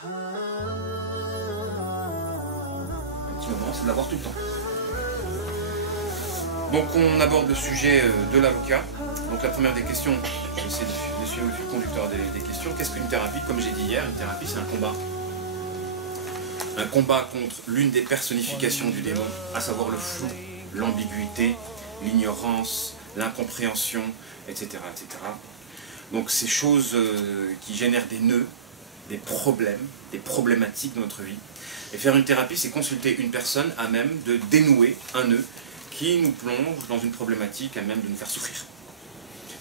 Un petit moment, c'est de l'avoir tout le temps. Donc on aborde le sujet de l'avocat. Donc la première des questions, je vais essayer de suivre le fil conducteur des questions. Qu'est-ce qu'une thérapie? Comme j'ai dit hier, une thérapie c'est un combat. Un combat contre l'une des personnifications du démon, à savoir le flou, l'ambiguïté, l'ignorance, l'incompréhension, etc., etc. Donc ces choses qui génèrent des nœuds, des problèmes, des problématiques dans notre vie. Et faire une thérapie, c'est consulter une personne à même de dénouer un nœud qui nous plonge dans une problématique à même de nous faire souffrir.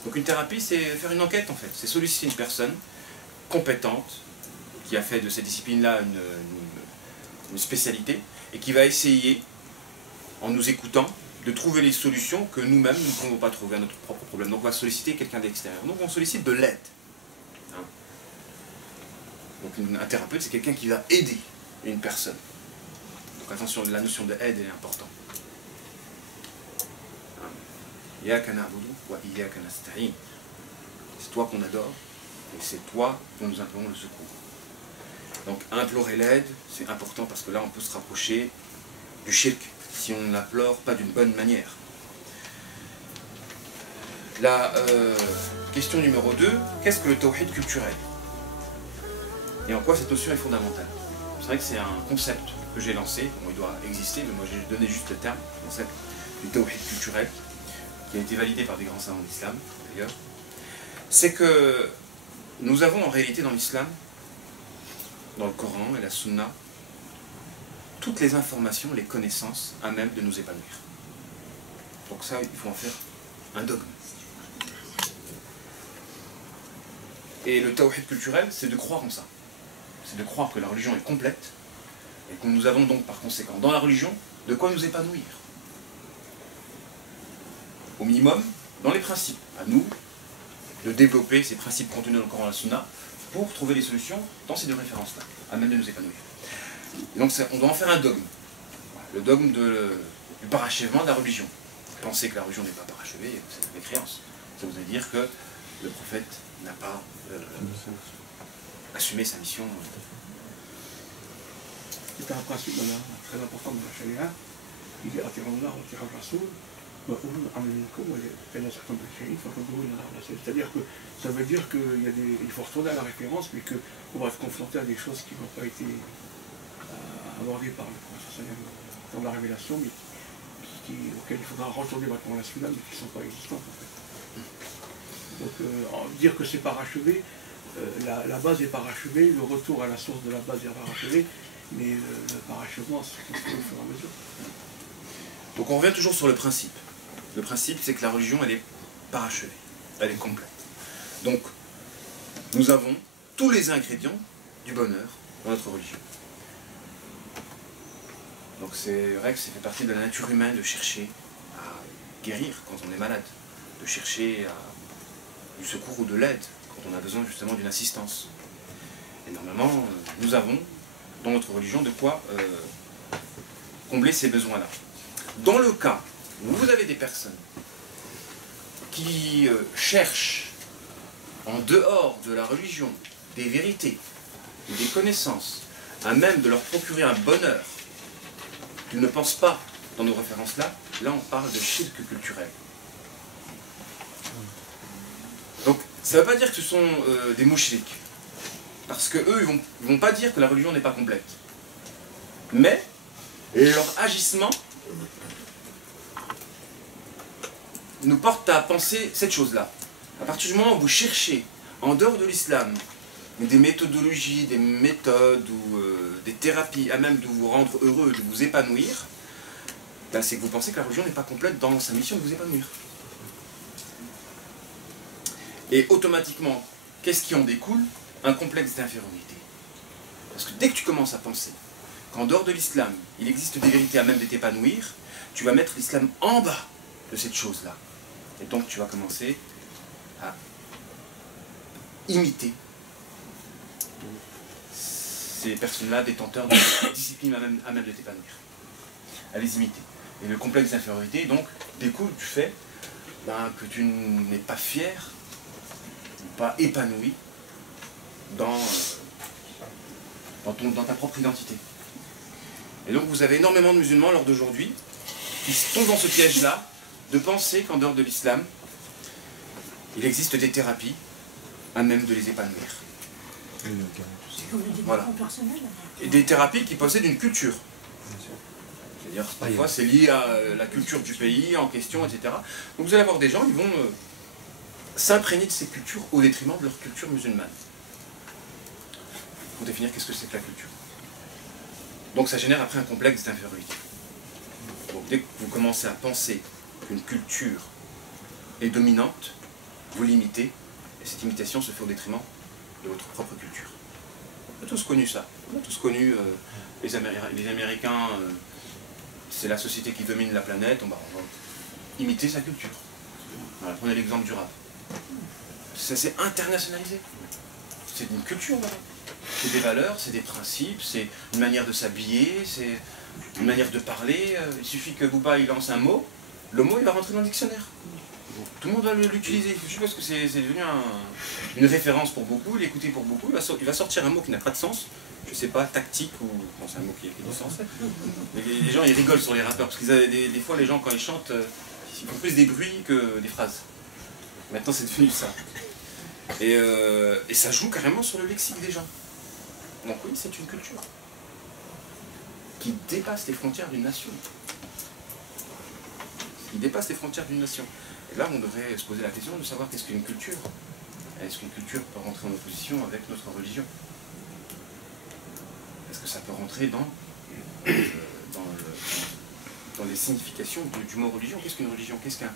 Donc une thérapie, c'est faire une enquête en fait. C'est solliciter une personne compétente, qui a fait de cette discipline-là une spécialité, et qui va essayer, en nous écoutant, de trouver les solutions que nous-mêmes nous ne pouvons pas trouver à notre propre problème. Donc on va solliciter quelqu'un d'extérieur. Donc on sollicite de l'aide. Hein. Donc un thérapeute, c'est quelqu'un qui va aider une personne. Donc attention, la notion de aide est importante. C'est toi qu'on adore et c'est toi dont nous implorons le secours. Donc implorer l'aide, c'est important parce que là on peut se rapprocher du shirk si on n'implore pas d'une bonne manière. La question numéro 2, qu'est-ce que le tawhid culturel? Et en quoi cette notion est fondamentale? C'est vrai que c'est un concept que j'ai lancé, bon, il doit exister, mais moi j'ai donné juste le terme, le concept du tawhid culturel, qui a été validé par des grands savants d'islam, d'ailleurs. C'est que nous avons en réalité dans l'islam, dans le Coran et la Sunna, toutes les informations, les connaissances à même de nous épanouir. Donc ça, il faut en faire un dogme. Et le tawhid culturel, c'est de croire en ça. C'est de croire que la religion est complète, et que nous avons donc par conséquent, dans la religion, de quoi nous épanouir. Au minimum, dans les principes, à nous de développer ces principes contenus dans le Coran et la Sunna pour trouver les solutions dans ces deux références-là, à même de nous épanouir. Et donc on doit en faire un dogme. Le dogme du parachèvement de la religion. Pensez que la religion n'est pas parachevée, c'est une mécréance. Ça voudrait dire que le prophète n'a pas assumé sa mission. C'est un principe très important de la charia. Il dit Atirullah wa atir al-Rasoul. C'est-à-dire que ça veut dire qu'il faut retourner à la référence, mais qu'on va se confronter à des choses qui n'ont pas été abordées par le prophète dans la révélation, mais auxquelles il faudra retourner maintenant la Sunna, mais qui ne sont pas existantes en fait. Donc dire que c'est parachevé, la base est parachevée, le retour à la source de la base est parachevé, mais le parachèvement se construit au fur et à mesure. Donc on revient toujours sur le principe. Le principe, c'est que la religion, elle est parachevée, elle est complète. Donc, nous avons tous les ingrédients du bonheur dans notre religion. Donc c'est vrai que ça fait partie de la nature humaine de chercher à guérir quand on est malade, de chercher du secours ou de l'aide quand on a besoin justement d'une assistance. Et normalement, nous avons dans notre religion de quoi combler ces besoins-là. Dans le cas où vous avez des personnes qui cherchent en dehors de la religion des vérités, des connaissances, à même de leur procurer un bonheur qu'ils ne pensent pas dans nos références-là, là on parle de shirk culturel. Donc ça ne veut pas dire que ce sont des mouchriks, parce qu'eux ils vont pas dire que la religion n'est pas complète. Mais leur agissement nous porte à penser cette chose-là. À partir du moment où vous cherchez, en dehors de l'islam, des méthodologies, des méthodes ou des thérapies à même de vous rendre heureux, de vous épanouir, ben c'est que vous pensez que la religion n'est pas complète dans sa mission de vous épanouir. Et automatiquement, qu'est-ce qui en découle? Un complexe d'infériorité. Parce que dès que tu commences à penser qu'en dehors de l'islam, il existe des vérités à même de t'épanouir, tu vas mettre l'islam en bas de cette chose-là. Et donc tu vas commencer à imiter ces personnes-là, détenteurs de discipline à même de t'épanouir. À les imiter. Et le complexe d'infériorité, donc, découle du fait que tu n'es pas fier, ou pas épanoui dans dans ta propre identité. Et donc vous avez énormément de musulmans lors d'aujourd'hui qui tombent dans ce piège-là de penser qu'en dehors de l'islam, il existe des thérapies à même de les épanouir. Voilà. Et des thérapies qui possèdent une culture. C'est-à-dire, parfois, c'est lié à la culture du pays en question, etc. Donc vous allez avoir des gens, ils vont s'imprégner de ces cultures au détriment de leur culture musulmane. Pour définir qu'est-ce que c'est que la culture. Donc ça génère après un complexe d'infériorité. Donc dès que vous commencez à penser qu'une culture est dominante, vous l'imitez, et cette imitation se fait au détriment de votre propre culture. On a tous connu ça. On a tous connu les Américains, c'est la société qui domine la planète, on va imiter sa culture. Voilà, prenez l'exemple du rap. Ça s'est internationalisé. C'est une culture, voilà. C'est des valeurs, c'est des principes, c'est une manière de s'habiller, c'est une manière de parler. Il suffit que Booba il lance un mot, le mot il va rentrer dans le dictionnaire. Tout le monde va l'utiliser. Je pense que c'est devenu une référence pour beaucoup, l'écouter pour beaucoup. Il va sortir un mot qui n'a pas de sens. Je sais pas, tactique ou... Bon, c'est un mot qui a du sens. Mais les gens ils rigolent sur les rappeurs, parce que des fois les gens quand ils chantent, ils font plus des bruits que des phrases. Maintenant c'est devenu ça. Et ça joue carrément sur le lexique des gens. Donc oui, c'est une culture qui dépasse les frontières d'une nation. Qui dépasse les frontières d'une nation. Et là, on devrait se poser la question de savoir qu'est-ce qu'une culture. Est-ce qu'une culture peut rentrer en opposition avec notre religion? Est-ce que ça peut rentrer dans les significations du mot religion? Qu'est-ce qu'une religion? Qu'est-ce qu'un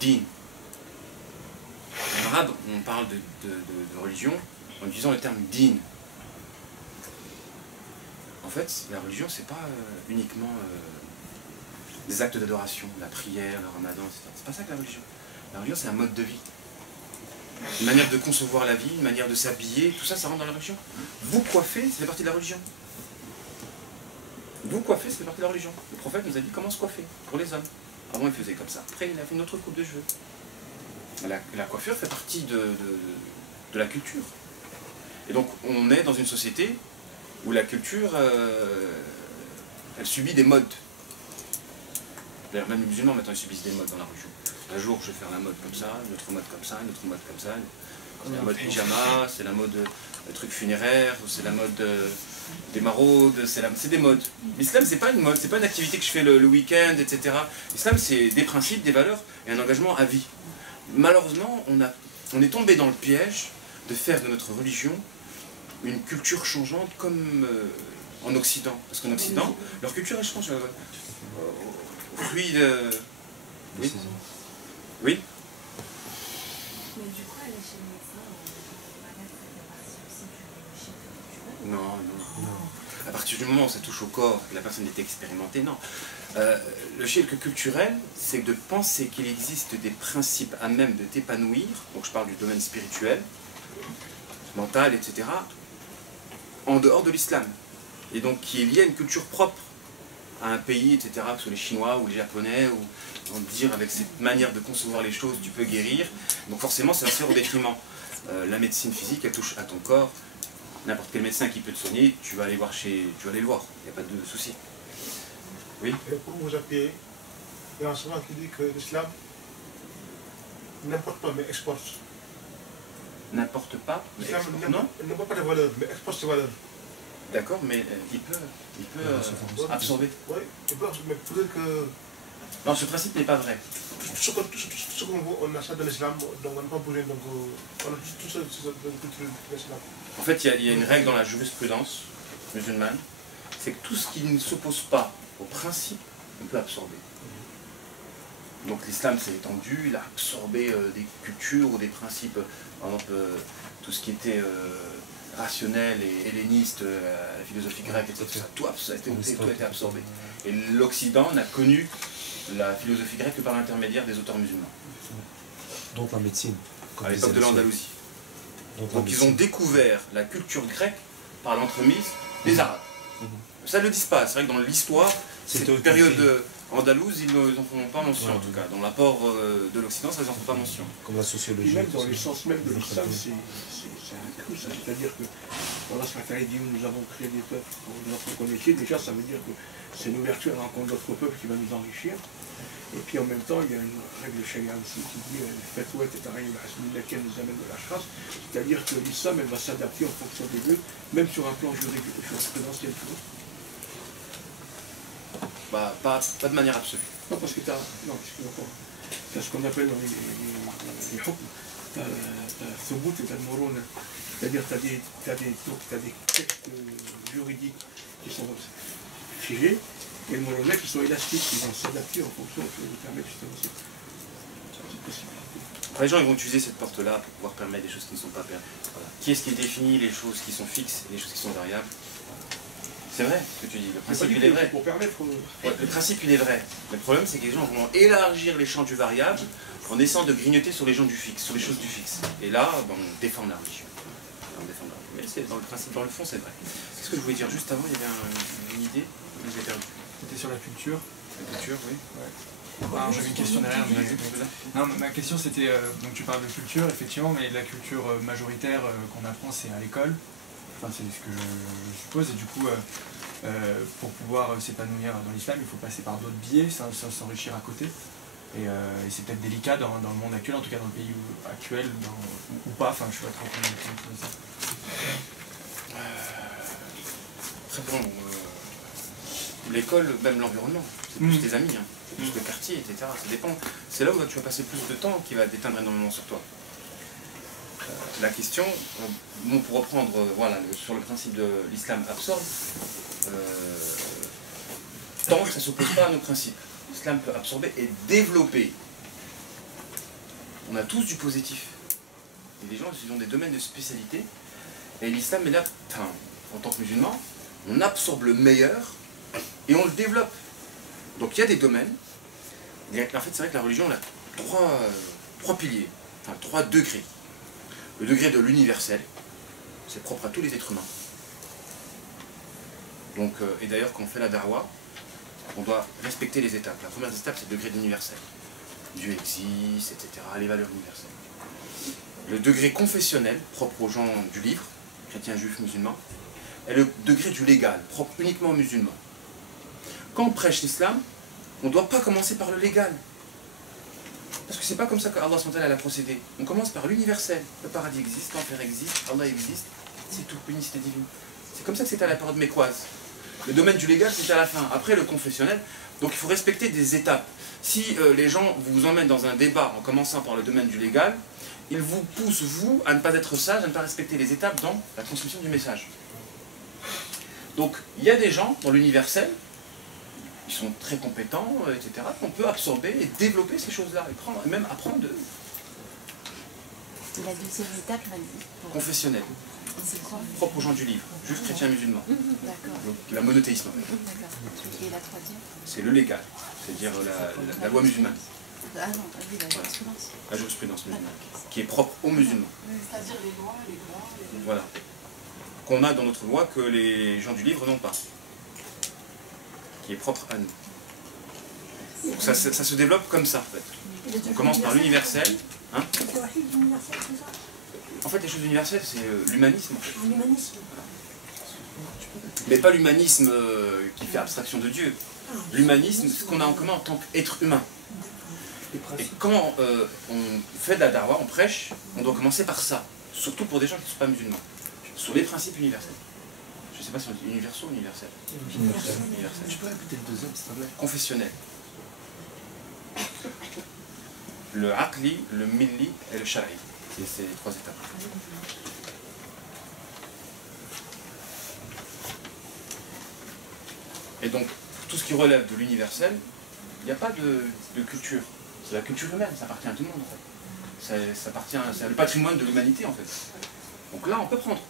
din? En arabe, on parle de religion en utilisant le terme din. En fait, la religion, c'est pas uniquement des actes d'adoration, la prière, le ramadan, etc. C'est pas ça que la religion. La religion, c'est un mode de vie. Une manière de concevoir la vie, une manière de s'habiller, tout ça, ça rentre dans la religion. Vous coiffer, ça fait partie de la religion. Vous coiffer, ça fait partie de la religion. Le prophète nous a dit comment se coiffer pour les hommes. Avant, il faisait comme ça. Après, il a fait une autre coupe de cheveux. La coiffure fait partie de la culture. Et donc, on est dans une société où la culture, elle subit des modes. D'ailleurs, même les musulmans, maintenant, ils subissent des modes dans la religion. Un jour, je vais faire la mode comme ça, une autre mode comme ça, une autre mode comme ça. C'est la mode pyjama, c'est la mode truc funéraire, c'est la mode des maraudes, c'est des modes. L'islam, c'est pas une mode, c'est pas une activité que je fais le week-end, etc. L'islam, c'est des principes, des valeurs et un engagement à vie. Malheureusement, on est tombé dans le piège de faire de notre religion une culture changeante comme en Occident. Parce qu'en Occident, leur culture, elle change. Au fruit de... Oui. Oui. Mais du coup, aller chez le médecin, ça fait partie aussi du Non, non, non. À partir du moment où ça touche au corps, que la personne est expérimentée, non. Le shirk culturel, c'est de penser qu'il existe des principes à même de t'épanouir, donc je parle du domaine spirituel, mental, etc., en dehors de l'islam. Et donc qui est lié à une culture propre à un pays, etc., que ce soit les Chinois ou les Japonais, ou on va dire avec cette manière de concevoir les choses, tu peux guérir. Donc forcément, ça va se faire au détriment. La médecine physique, elle touche à ton corps. N'importe quel médecin qui peut te soigner, tu vas aller le voir, il n'y a pas de souci. Oui. Et pour vous appuyer, il y a un souvent qui dit que l'islam n'importe pas, mais exporte. N'importe pas, mais L'islam non. n'importe pas de valeurs, mais exporte ses valeurs. D'accord, mais il peut absorber. Oui, il peut absorber, mais peut-être que... Non, ce principe n'est pas vrai. Ce qu'on voit, on a ça dans l'islam, donc on n'a pas bougé, donc on a tout ça dans la culture de l'islam. En fait, il y a une règle dans la jurisprudence musulmane, c'est que tout ce qui ne s'oppose pas au principe, on peut absorber. Donc l'islam s'est étendu, il a absorbé des cultures ou des principes, par exemple tout ce qui était rationnel et helléniste, la philosophie grecque, etc. Tout a été absorbé. Et l'Occident n'a connu la philosophie grecque que par l'intermédiaire des auteurs musulmans. Donc la médecine. À l'époque de l'Andalousie. Donc ils ont découvert la culture grecque par l'entremise des Arabes. Ça ne le disent pas, c'est vrai que dans l'histoire, cette période Andalouse, ils n'en font pas mention en tout cas. Dans l'apport de l'Occident, ça ils n'en font pas mention. Comme la Et sociologie. même dans l'essence même de l'islam, c'est inclus ça. C'est-à-dire que Allah dit nous avons créé des peuples pour notre métier. Déjà, ça veut dire que c'est une ouverture à la rencontre d'autres peuples qui va nous enrichir. Et puis en même temps, il y a une règle sharia aussi qui dit fatwa laquelle nous amène de la chasse. C'est-à-dire que l'islam, elle va s'adapter en fonction des deux, même sur un plan juridictionnel. Bah, pas de manière absolue. Non, parce que tu as ce qu'on appelle dans les hukm, tu as thubout et tu as morona. C'est-à-dire que tu as des textes juridiques qui sont figés et le morona qui sont élastiques, qui vont s'adapter en fonction de ce qui permettre justement cette possibilité. Après, les gens ils vont utiliser cette porte-là pour pouvoir permettre des choses qui ne sont pas permises. Voilà. Qui est-ce qui définit les choses qui sont fixes et les choses qui sont variables? C'est vrai ce que tu dis, le principe il est vrai. Pour permettre... Ouais, le principe il est vrai. Mais le problème c'est que les gens vont élargir les champs du variable en essayant de grignoter sur les gens du fixe, sur les choses du fixe. Et là, ben, on défend la religion. Mais c'est dans le principe, dans le fond c'est vrai. Qu'est-ce que je voulais dire juste avant? Il y avait une idée que j'ai perdue. C'était sur la culture. La culture, oui. Ouais. Alors j'avais une question derrière, mais non, ma question c'était, donc tu parles de culture effectivement, mais la culture majoritaire qu'on apprend c'est à l'école, enfin c'est ce que je suppose, et du coup pour pouvoir s'épanouir dans l'islam il faut passer par d'autres biais, s'enrichir à côté, et c'est peut-être délicat dans le monde actuel, en tout cas dans le pays actuel, ou pas, enfin je suis pas trop convaincu de ça. Très bon. L'école, même l'environnement, c'est plus tes amis, hein. C'est plus le quartier, etc. Ça dépend. C'est là où tu vas passer plus de temps qui va déteindre énormément sur toi. La question, bon, pour reprendre voilà, sur le principe de l'islam absorbe, tant que ça ne s'oppose pas à nos principes. L'islam peut absorber et développer. On a tous du positif. Et les gens, ils ont des domaines de spécialité. Et l'islam est là, enfin, en tant que musulman, on absorbe le meilleur et on le développe. Donc il y a des domaines. En fait, c'est vrai que la religion a trois piliers, enfin 3 degrés. Le degré de l'universel, c'est propre à tous les êtres humains. Donc, et d'ailleurs, quand on fait la darwa, on doit respecter les étapes. La première étape, c'est le degré de l'universel. Dieu existe, etc., les valeurs universelles. Le degré confessionnel, propre aux gens du livre, chrétiens, juifs, musulmans, est le degré du légal, propre uniquement aux musulmans. Quand on prêche l'islam, on ne doit pas commencer par le légal. Parce que c'est pas comme ça qu'Allah a procédé. On commence par l'universel. Le paradis existe, l'enfer existe, Allah existe, c'est tout, l'unicité divine. C'est comme ça que c'était à la période mécoise. Le domaine du légal, c'était à la fin. Après, le confessionnel. Donc il faut respecter des étapes. Si les gens vous emmènent dans un débat en commençant par le domaine du légal, ils vous poussent, vous, à ne pas être sage, à ne pas respecter les étapes dans la transmission du message. Donc il y a des gens dans l'universel, ils sont très compétents, etc., qu'on peut absorber et développer ces choses-là, et même apprendre de... La deuxième étape, m'a dit. Confessionnel, C'est quoi? propre aux gens du livre, juste chrétiens musulmans. D'accord. Donc la monothéisme, D'accord. Et la troisième? c'est le légal, c'est-à-dire la loi musulmane, Ah non, oui, la jurisprudence. la jurisprudence musulmane, qui est propre aux musulmans. C'est-à-dire les lois, les Voilà. Qu'on a dans notre loi que les gens du livre n'ont pas. Qui est propre à nous. Donc ça se développe comme ça, en fait. On commence par l'universel. Hein, en fait, les choses universelles, c'est l'humanisme. L'humanisme. Mais pas l'humanisme qui fait abstraction de Dieu. L'humanisme, c'est ce qu'on a en commun en tant qu'être humain. Et quand on fait de la darwa, on prêche, on doit commencer par ça. Surtout pour des gens qui ne sont pas musulmans. Sur les principes universels. Je ne sais pas si on dit universaux ou universel. Universel. Tu peux répéter le deuxième, s'il te plaît? Confessionnel. Le aqli, le milli et le shari. C'est ces 3 étapes. Et donc, tout ce qui relève de l'universel, il n'y a pas de culture. C'est la culture humaine, ça appartient à tout le monde en fait. C'est le patrimoine de l'humanité en fait. Donc là, on peut prendre.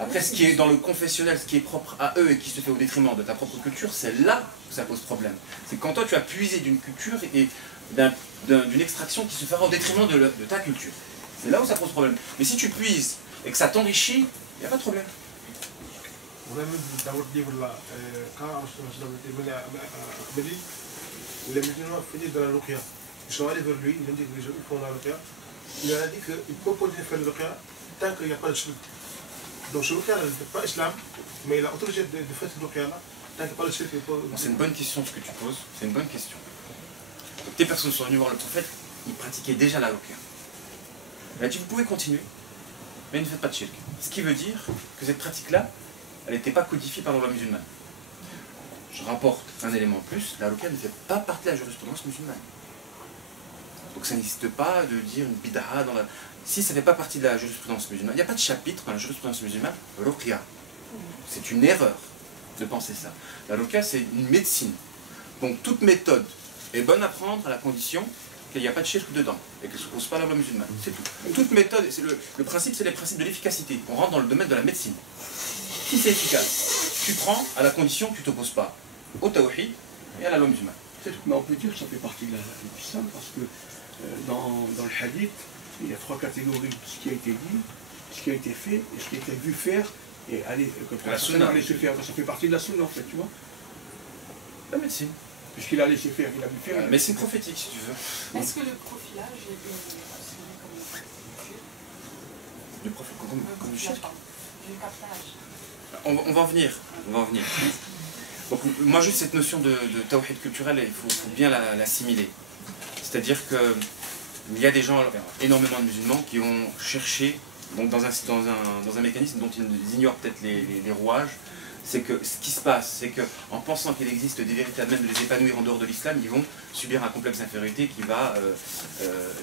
Après, ce qui est dans le confessionnel, ce qui est propre à eux et qui se fait au détriment de ta propre culture, c'est là que ça pose problème. C'est quand toi tu as puisé d'une culture et d'une extraction qui se fera au détriment de ta culture. C'est là où ça pose problème. Mais si tu puises et que ça t'enrichit, il n'y a pas de problème. vous avez dans votre livre là, quand on était venu à Médine, les musulmans faisaient de la ruqya. Ils sont allés vers lui, ils ont dit que les gens font la ruqya. Il leur a dit qu'il peut continuer à faire la ruqya tant qu'il n'y a pas de shirk. Donc ce ruqya, n'est pas islam, mais il a autorisé de faire cette ruqya là, tant qu'il n'y a pas de shirk. C'est une bonne question ce que tu poses, c'est une bonne question. Donc, des personnes sont venues voir le prophète, ils pratiquaient déjà la ruqya. Il a dit vous pouvez continuer, mais ne faites pas de shirk. Ce qui veut dire que cette pratique-là, elle n'était pas codifiée par la loi musulmane. Je rapporte un élément en plus, la ruqya ne fait pas partie de la jurisprudence musulmane. Donc ça n'existe pas de dire une bid'a dans la... Si ça ne fait pas partie de la jurisprudence musulmane, il n'y a pas de chapitre dans la jurisprudence musulmane, ruqya. C'est une erreur de penser ça. La ruqya, c'est une médecine. Donc toute méthode est bonne à prendre à la condition qu'il n'y a pas de shirk dedans et qu'elle ne se pose pas la loi musulmane. C'est tout. Toute méthode, le principe, c'est les principes de l'efficacité. On rentre dans le domaine de la médecine. Si c'est efficace, tu prends à la condition que tu ne t'opposes pas au tawhid et à la loi musulmane. C'est tout. Mais on peut dire que ça fait partie de l'islam parce que dans le hadith, il y a 3 catégories. Ce qui a été dit, ce qui a été fait et ce qui a été vu faire et aller se faire. Ça fait partie de la sunna en fait, tu vois. La médecine. Puisqu'il a laissé faire, il a vu faire. Mais c'est prophétique si tu veux. Est-ce que le profilage est considéré comme Du profil comme du shirk. du captage? On va en venir. Donc, moi, juste cette notion de tawhid culturel, il faut bien l'assimiler. C'est-à-dire qu'il y a des gens, énormément de musulmans, qui ont cherché, donc dans un mécanisme dont ils ignorent peut-être les rouages, c'est que ce qui se passe, c'est qu'en pensant qu'il existe des vérités à même de les épanouir en dehors de l'islam, ils vont subir un complexe d'infériorité qui va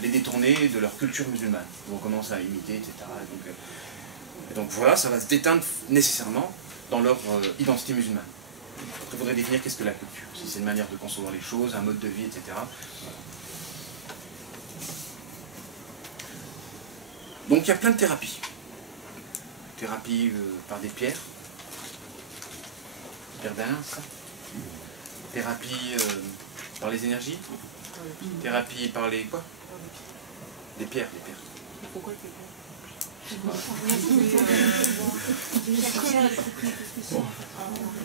les détourner de leur culture musulmane. Ils vont commencer à imiter, etc. Et donc voilà, ça va se déteindre nécessairement dans leur identité musulmane. Après, il faudrait définir qu'est-ce que la culture. Si c'est une manière de concevoir les choses, un mode de vie, etc. Voilà. Donc il y a plein de thérapies. Thérapie par des pierres. Pierre d'Alain, ça. Thérapie par les énergies. Thérapie par les quoi? Des pierres, des pierres. Pourquoi tu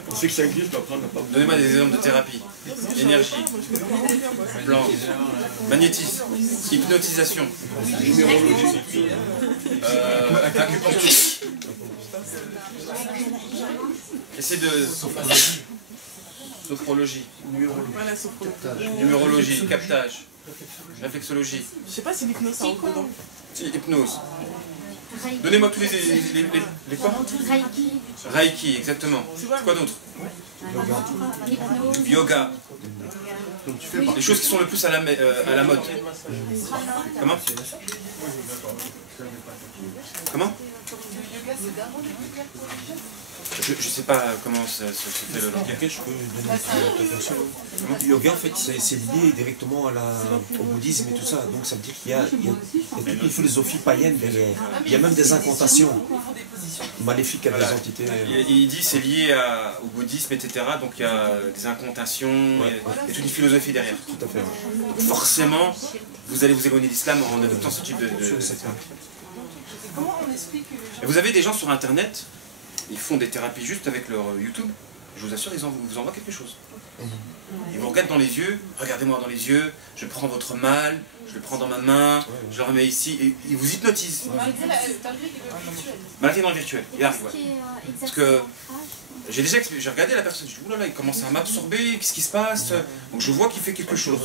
On sait que ça existe, après on n'a pas... Donnez-moi des exemples de thérapie. Énergie, plantes, magnétisme, hypnotisation, Numérologie. acupuncture. Essayez de... Sophrologie, numérologie, captage, réflexologie. Je sais pas si l'hypnose ça rentre dedans. Si, hypnose. Donnez-moi tous les quoi? Reiki. Reiki, exactement. Quoi d'autre? Yoga. Les choses qui sont le plus à la mode. Comment? Comment? Je sais pas comment ça se fait le yoga. Je peux donner une intervention. Le yoga, en fait, c'est lié directement au bouddhisme et tout ça. Donc ça veut dire qu'il y a toute une philosophie païenne derrière. Il y a même des incantations maléfiques à des entités. Il dit c'est lié au bouddhisme, etc. Donc il y a des incantations et toute une philosophie derrière. Tout à fait. Ouais. Forcément, vous allez vous éloigner de l'islam en adoptant ce type de... Comment on explique que les gens... Et vous avez des gens sur internet, ils font des thérapies juste avec leur YouTube, je vous assure, ils vous envoient quelque chose. Ils vous regardent dans les yeux, regardez-moi dans les yeux, je prends votre mal, je le prends dans ma main, je le remets ici, et ils vous hypnotisent. Malgré dans le virtuel, il arrive, ouais. Parce que j'ai regardé la personne, je dis, oulala, il commence à m'absorber, qu'est-ce qui se passe? Donc je vois qu'il fait quelque chose.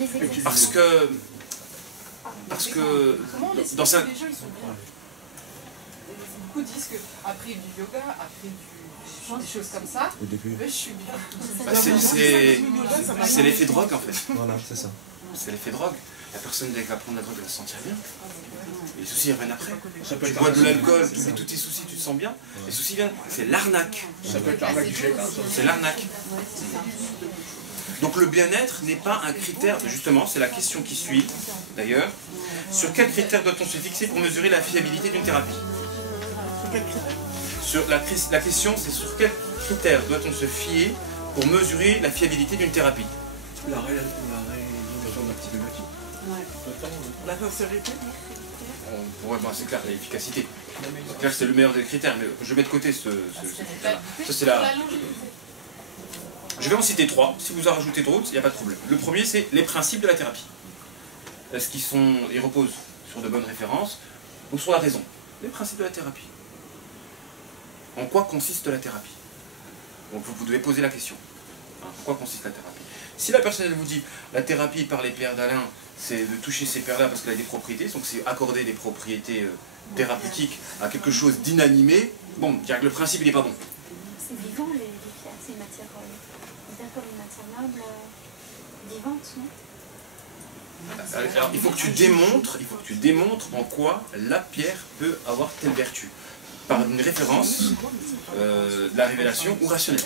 Ouais. Parce que dans ça... Les gens ils sont bien. Beaucoup disent qu'après du yoga, après des choses comme ça, Au début. je suis bien. Bah, c'est l'effet drogue en fait. Voilà, c'est ça. C'est l'effet drogue. La personne dès qu'elle va prendre la drogue, elle va se sentir bien. Et les soucis reviennent après. Tu bois de l'alcool, tu mets tous tes soucis, tu te sens bien. Les soucis viennent. C'est l'arnaque. Ça peut être l'arnaque du shaitan, ça. C'est l'arnaque. Donc le bien-être n'est pas un critère, justement, c'est la question qui suit, d'ailleurs. Sur quel critère doit-on se fixer pour mesurer la fiabilité d'une thérapie? La question, c'est sur quel critère doit-on se fier pour mesurer la fiabilité d'une thérapie? La résolution d'un psychomatique. La sincérité. c'est clair, l'efficacité. C'est clair que c'est le meilleur des critères, mais je mets de côté ce critère-là. Ça, c'est la... Je vais en citer 3. Si vous en rajoutez d'autres, il n'y a pas de problème. Le premier, c'est les principes de la thérapie. Est-ce qu'ils reposent sur de bonnes références ou sur la raison? Les principes de la thérapie. En quoi consiste la thérapie? Donc vous devez poser la question. En quoi consiste la thérapie? Si la personne elle vous dit la thérapie par les pierres d'Alain, c'est de toucher ces pierres-là parce qu'elle a des propriétés, donc c'est accorder des propriétés thérapeutiques à quelque chose d'inanimé, bon, le principe il n'est pas bon. C'est vivant les pierres, c'est une matière, comme une matière noble, vivante, non? Alors, il faut que tu démontres en quoi la pierre peut avoir telle vertu. Par une référence de la révélation ou rationnelle.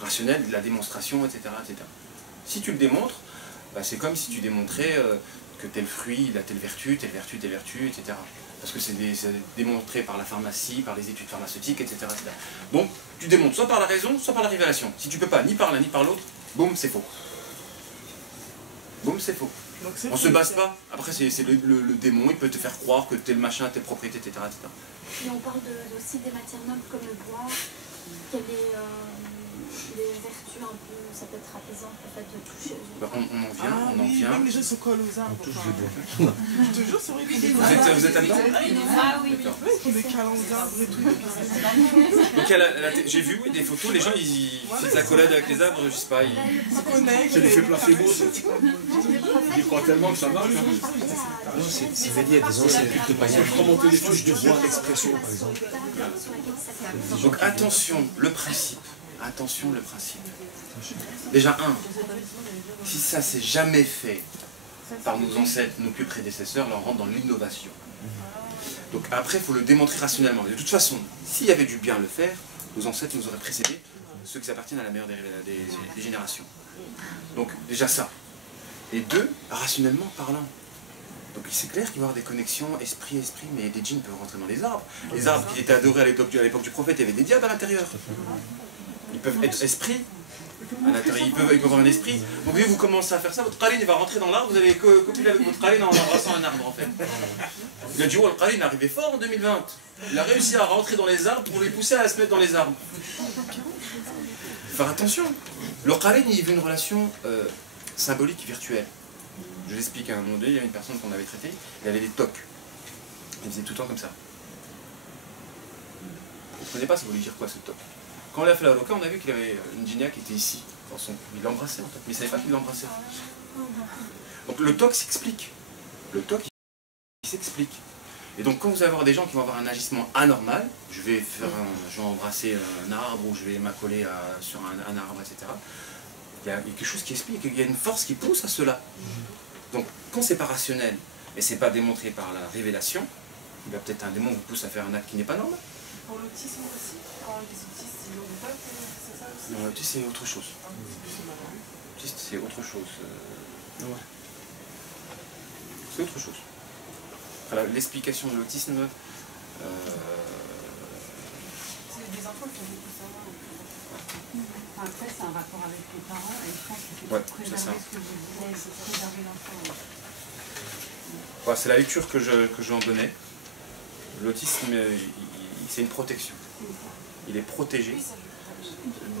Rationnelle, de la démonstration, etc. etc. Si tu le démontres, bah, c'est comme si tu démontrais que tel fruit il a telle vertu, telle vertu, telle vertu, etc. Parce que c'est démontré par la pharmacie, par les études pharmaceutiques, etc., etc. Donc tu démontres soit par la raison, soit par la révélation. Si tu ne peux pas ni par l'un ni par l'autre, boum, c'est faux. Boum, c'est faux. On ne se base pas. Après, c'est le démon, il peut te faire croire que tel machin a telle propriété, etc. etc. Et on parle aussi des matières nobles comme le bois, qui a des vertus un peu, ça peut être apaisant, le fait de toucher. On en vient. Même les gens se collent aux arbres. On touche le doigt. Je te jure, c'est vrai que Vous êtes là-dedans? Ah oui. pour des câlins aux arbres et tout. Donc j'ai vu des photos, les gens ils s'accoladent avec les arbres, je sais pas, C'est l'effet placebo, ça. Ils croient tellement que ça marche. Non, c'est lié à des anciens cultes païens. Remonter les Touche de voix, l'expression, par exemple. Donc attention, le principe. Attention, le principe. Déjà, si ça s'est jamais fait par nos ancêtres, nos plus prédécesseurs, là on rentre dans l'innovation. Donc après, il faut le démontrer rationnellement. De toute façon, s'il y avait dû bien le faire, nos ancêtres nous auraient précédés, ceux qui appartiennent à la meilleure des générations. Donc déjà ça. Et 2, rationnellement parlant. Donc c'est clair qu'il va y avoir des connexions esprit-esprit, mais des djinns peuvent rentrer dans les arbres. Les arbres qui étaient adorés à l'époque du prophète, il y avait des diables à l'intérieur. Ils peuvent être esprits, à l'intérieur, ils peuvent avoir un esprit. Donc vous commencez à faire ça, votre qarin il va rentrer dans l'arbre, vous avez copulé avec votre qarin en embrassant un arbre en fait. Le duo al-qarin est arrivé fort en 2020. Il a réussi à rentrer dans les arbres pour les pousser à se mettre dans les arbres. Faire attention. Le qarin il veut une relation symbolique, virtuelle. Je l'explique à un moment donné, il y a une personne qu'on avait traitée, il avait des tocs. Il faisait tout le temps comme ça. Vous ne comprenez pas, ça voulait dire quoi ce toc? Quand on a fait la roca, on a vu qu'il avait une djinnia qui était ici. Il l'embrassait en fait, mais il ne savait pas qu'il l'embrassait. Donc le toc s'explique. Le toc, il s'explique. Et donc quand vous allez avoir des gens qui vont avoir un agissement anormal, je vais embrasser un arbre ou je vais m'accoler sur un arbre, etc. Il y a quelque chose qui explique, il y a une force qui pousse à cela. Donc quand c'est pas rationnel et c'est pas démontré par la révélation, il y a peut-être un démon qui vous pousse à faire un acte qui n'est pas normal. Pour l'autisme aussi, quand les autistes, ils ont des tocs, c'est ça aussi? Non, l'autisme c'est autre chose. L'autisme c'est autre chose. C'est autre chose. Voilà, l'explication de l'autisme. C'est des enfants qui ont beaucoup savoir. Après, c'est un rapport avec les parents et je pense que c'est Ouais, pour préserver ce que vous disiez, c'est préserver l'enfant. Voilà, c'est la lecture que je en donnais. L'autisme, c'est une protection. Il est protégé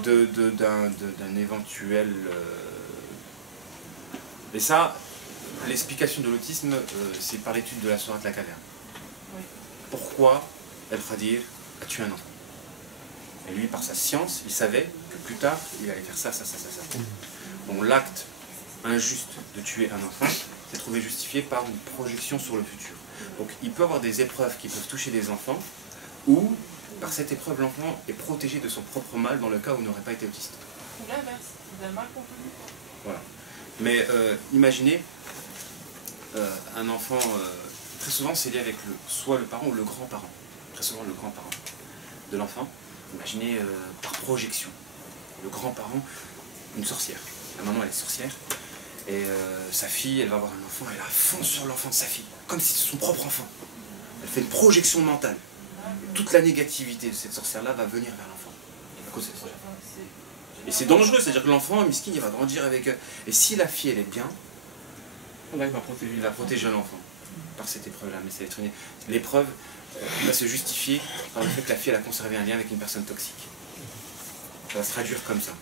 d'un éventuel... Et ça, l'explication de l'autisme, c'est par l'étude de la sourate de la caverne. Pourquoi El-Khadir a tué un enfant? Et lui, par sa science, il savait que plus tard, il allait faire ça, ça, ça, ça, ça. Donc l'acte injuste de tuer un enfant s'est trouvé justifié par une projection sur le futur. Donc il peut y avoir des épreuves qui peuvent toucher des enfants, où, par cette épreuve, l'enfant est protégé de son propre mal dans le cas où il n'aurait pas été autiste. Ou l'inverse, il a mal compris. Voilà. Mais imaginez un enfant, très souvent c'est lié avec soit le parent ou le grand-parent. Très souvent le grand-parent de l'enfant. Imaginez par projection, le grand-parent, une sorcière. La maman elle est sorcière, et sa fille elle va avoir un enfant, elle a fond sur l'enfant de sa fille, comme si c'était son propre enfant. Elle fait une projection mentale. Et toute la négativité de cette sorcière-là va venir vers l'enfant, à cause de cette sorcière. Et c'est dangereux, c'est-à-dire que l'enfant, miskin, il va grandir avec... Et si la fille elle est bien, Là, il va protéger. il va protéger l'enfant. par cette épreuve-là, mais ça va être l'épreuve va se justifier par le fait que la fille elle a conservé un lien avec une personne toxique. Ça va se traduire comme ça.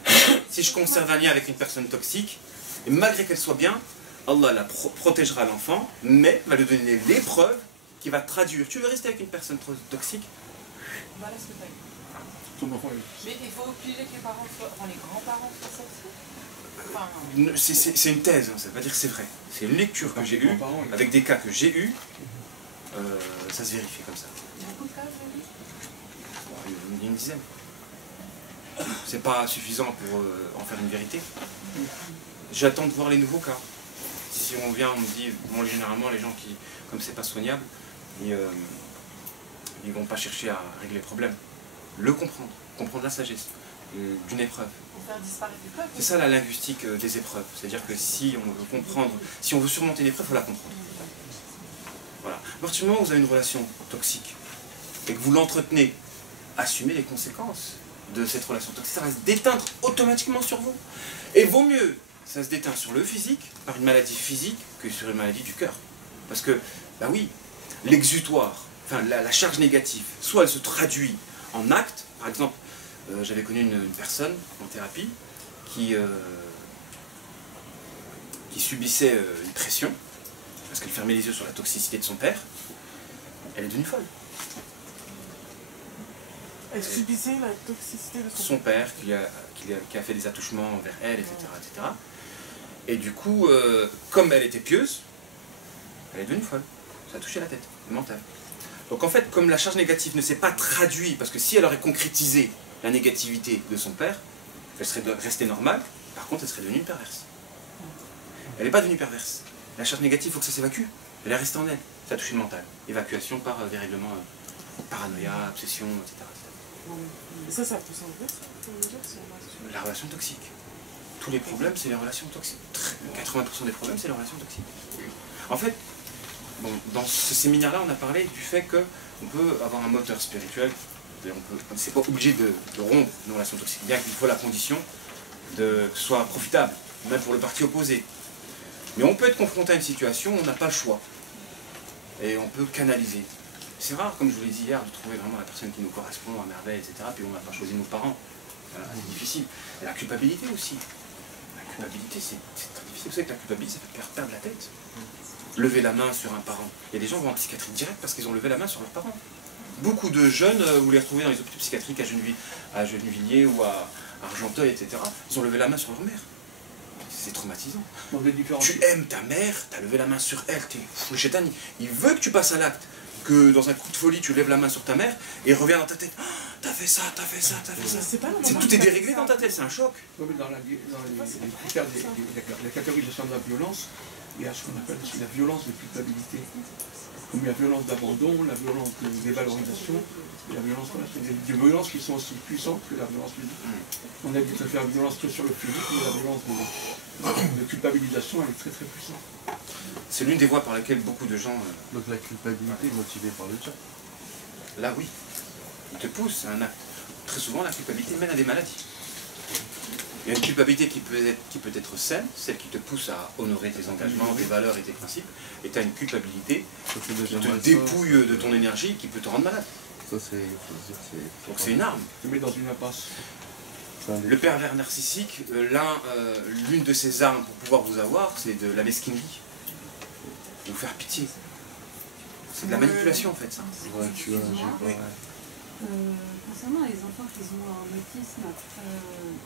Si je conserve un lien avec une personne toxique, et malgré qu'elle soit bien, Allah la protégera l'enfant, mais va lui donner l'épreuve qui va traduire. Tu veux rester avec une personne toxique? Voilà ce que tu as eu. Ton enfant, Mais il faut obliger que les parents soient, enfin, les grands-parents soient sortis. Enfin, C'est une thèse, hein, ça ne veut pas dire que c'est vrai. C'est une lecture que j'ai eue, avec des cas que j'ai eus, ça se vérifie comme ça. beaucoup de cas, vous avez dit? Une dizaine. C'est pas suffisant pour en faire une vérité. J'attends de voir les nouveaux cas. Si on vient, on me dit, bon, généralement les gens qui, comme c'est pas soignable, ils vont pas chercher à régler le problème. Le comprendre la sagesse d'une épreuve. Pour faire disparaître l'épreuve. C'est ça la linguistique des épreuves. C'est-à-dire que si on veut comprendre, si on veut surmonter une épreuve, il faut la comprendre. Voilà. À partir du moment où vous avez une relation toxique et que vous l'entretenez, assumez les conséquences de cette relation toxique. Ça va se déteindre automatiquement sur vous. Et vaut mieux, ça se déteint sur le physique, par une maladie physique, que sur une maladie du cœur. Parce que, bah oui, l'exutoire, enfin la charge négative, soit elle se traduit en actes. Par exemple, j'avais connu une personne en thérapie qui subissait une pression, parce qu'elle fermait les yeux sur la toxicité de son père. Elle est devenue folle. Elle subissait la toxicité de son père qui a fait des attouchements envers elle, etc. etc. Et du coup, comme elle était pieuse, elle est devenue folle. Ça a touché la tête, le mental. Donc en fait, comme la charge négative ne s'est pas traduite, parce que si elle aurait concrétisé la négativité de son père, elle serait restée normale, par contre elle serait devenue perverse. Elle n'est pas devenue perverse. La charge négative, il faut que ça s'évacue. Elle est restée en elle. Ça a touché le mental. Évacuation par dérèglement, paranoïa, obsession, etc. Et ça peut s'enlever, ça? La relation toxique. Tous les problèmes, c'est les relations toxiques. 80% des problèmes, c'est les relations toxiques. En fait, bon, dans ce séminaire-là, on a parlé du fait qu'on peut avoir un moteur spirituel. C'est pas obligé de rompre une relation toxique, bien qu'il faut la condition que ce soit profitable, même pour le parti opposé. Mais on peut être confronté à une situation où on n'a pas le choix. Et on peut canaliser. C'est rare, comme je vous l'ai dit hier, de trouver vraiment la personne qui nous correspond à merveille, etc. Puis on n'a pas choisi nos parents. Voilà, c'est difficile. Et la culpabilité aussi. La culpabilité, c'est très difficile. Vous savez que la culpabilité, ça fait perdre la tête. Lever la main sur un parent. Il y a des gens qui vont en psychiatrie direct parce qu'ils ont levé la main sur leurs parents. Beaucoup de jeunes, vous les retrouvez dans les hôpitaux psychiatriques à Gennevilliers ou à Argenteuil, etc. Ils ont levé la main sur leur mère. C'est traumatisant. Tu aimes ta mère, tu as levé la main sur elle. Le chétan, il veut que tu passes à l'acte. Que dans un coup de folie, tu lèves la main sur ta mère et il revient dans ta tête. Oh, t'as fait ça, t'as fait ça, t'as fait ça. Tout est déréglé dans ta tête, c'est un choc. Oui, mais dans les critères la catégorisation de la violence, il y a ce qu'on appelle aussi la violence de culpabilité. Comme il y a la violence d'abandon, la violence de dévalorisation, et la violence relationnelle. Il y a des violences qui sont aussi puissantes que la violence physique. On a dit de faire violence que sur le physique, mais la violence de culpabilisation, elle est très très puissante. C'est l'une des voies par lesquelles beaucoup de gens... Donc la culpabilité est motivée par le tien. Là oui, il te pousse à un acte. Très souvent la culpabilité mène à des maladies. Il y a une culpabilité qui peut être saine, celle qui te pousse à honorer tes engagements, tes valeurs et tes principes, et tu as une culpabilité qui te dépouille de ton énergie, qui peut te rendre malade. Donc c'est une arme. Tu mets dans une impasse. Le pervers narcissique, l'une de ses armes pour pouvoir vous avoir, c'est de la mesquinerie. Vous faire pitié. C'est de la manipulation en fait ça. Ouais, tu vois, concernant les enfants qui ont un autisme,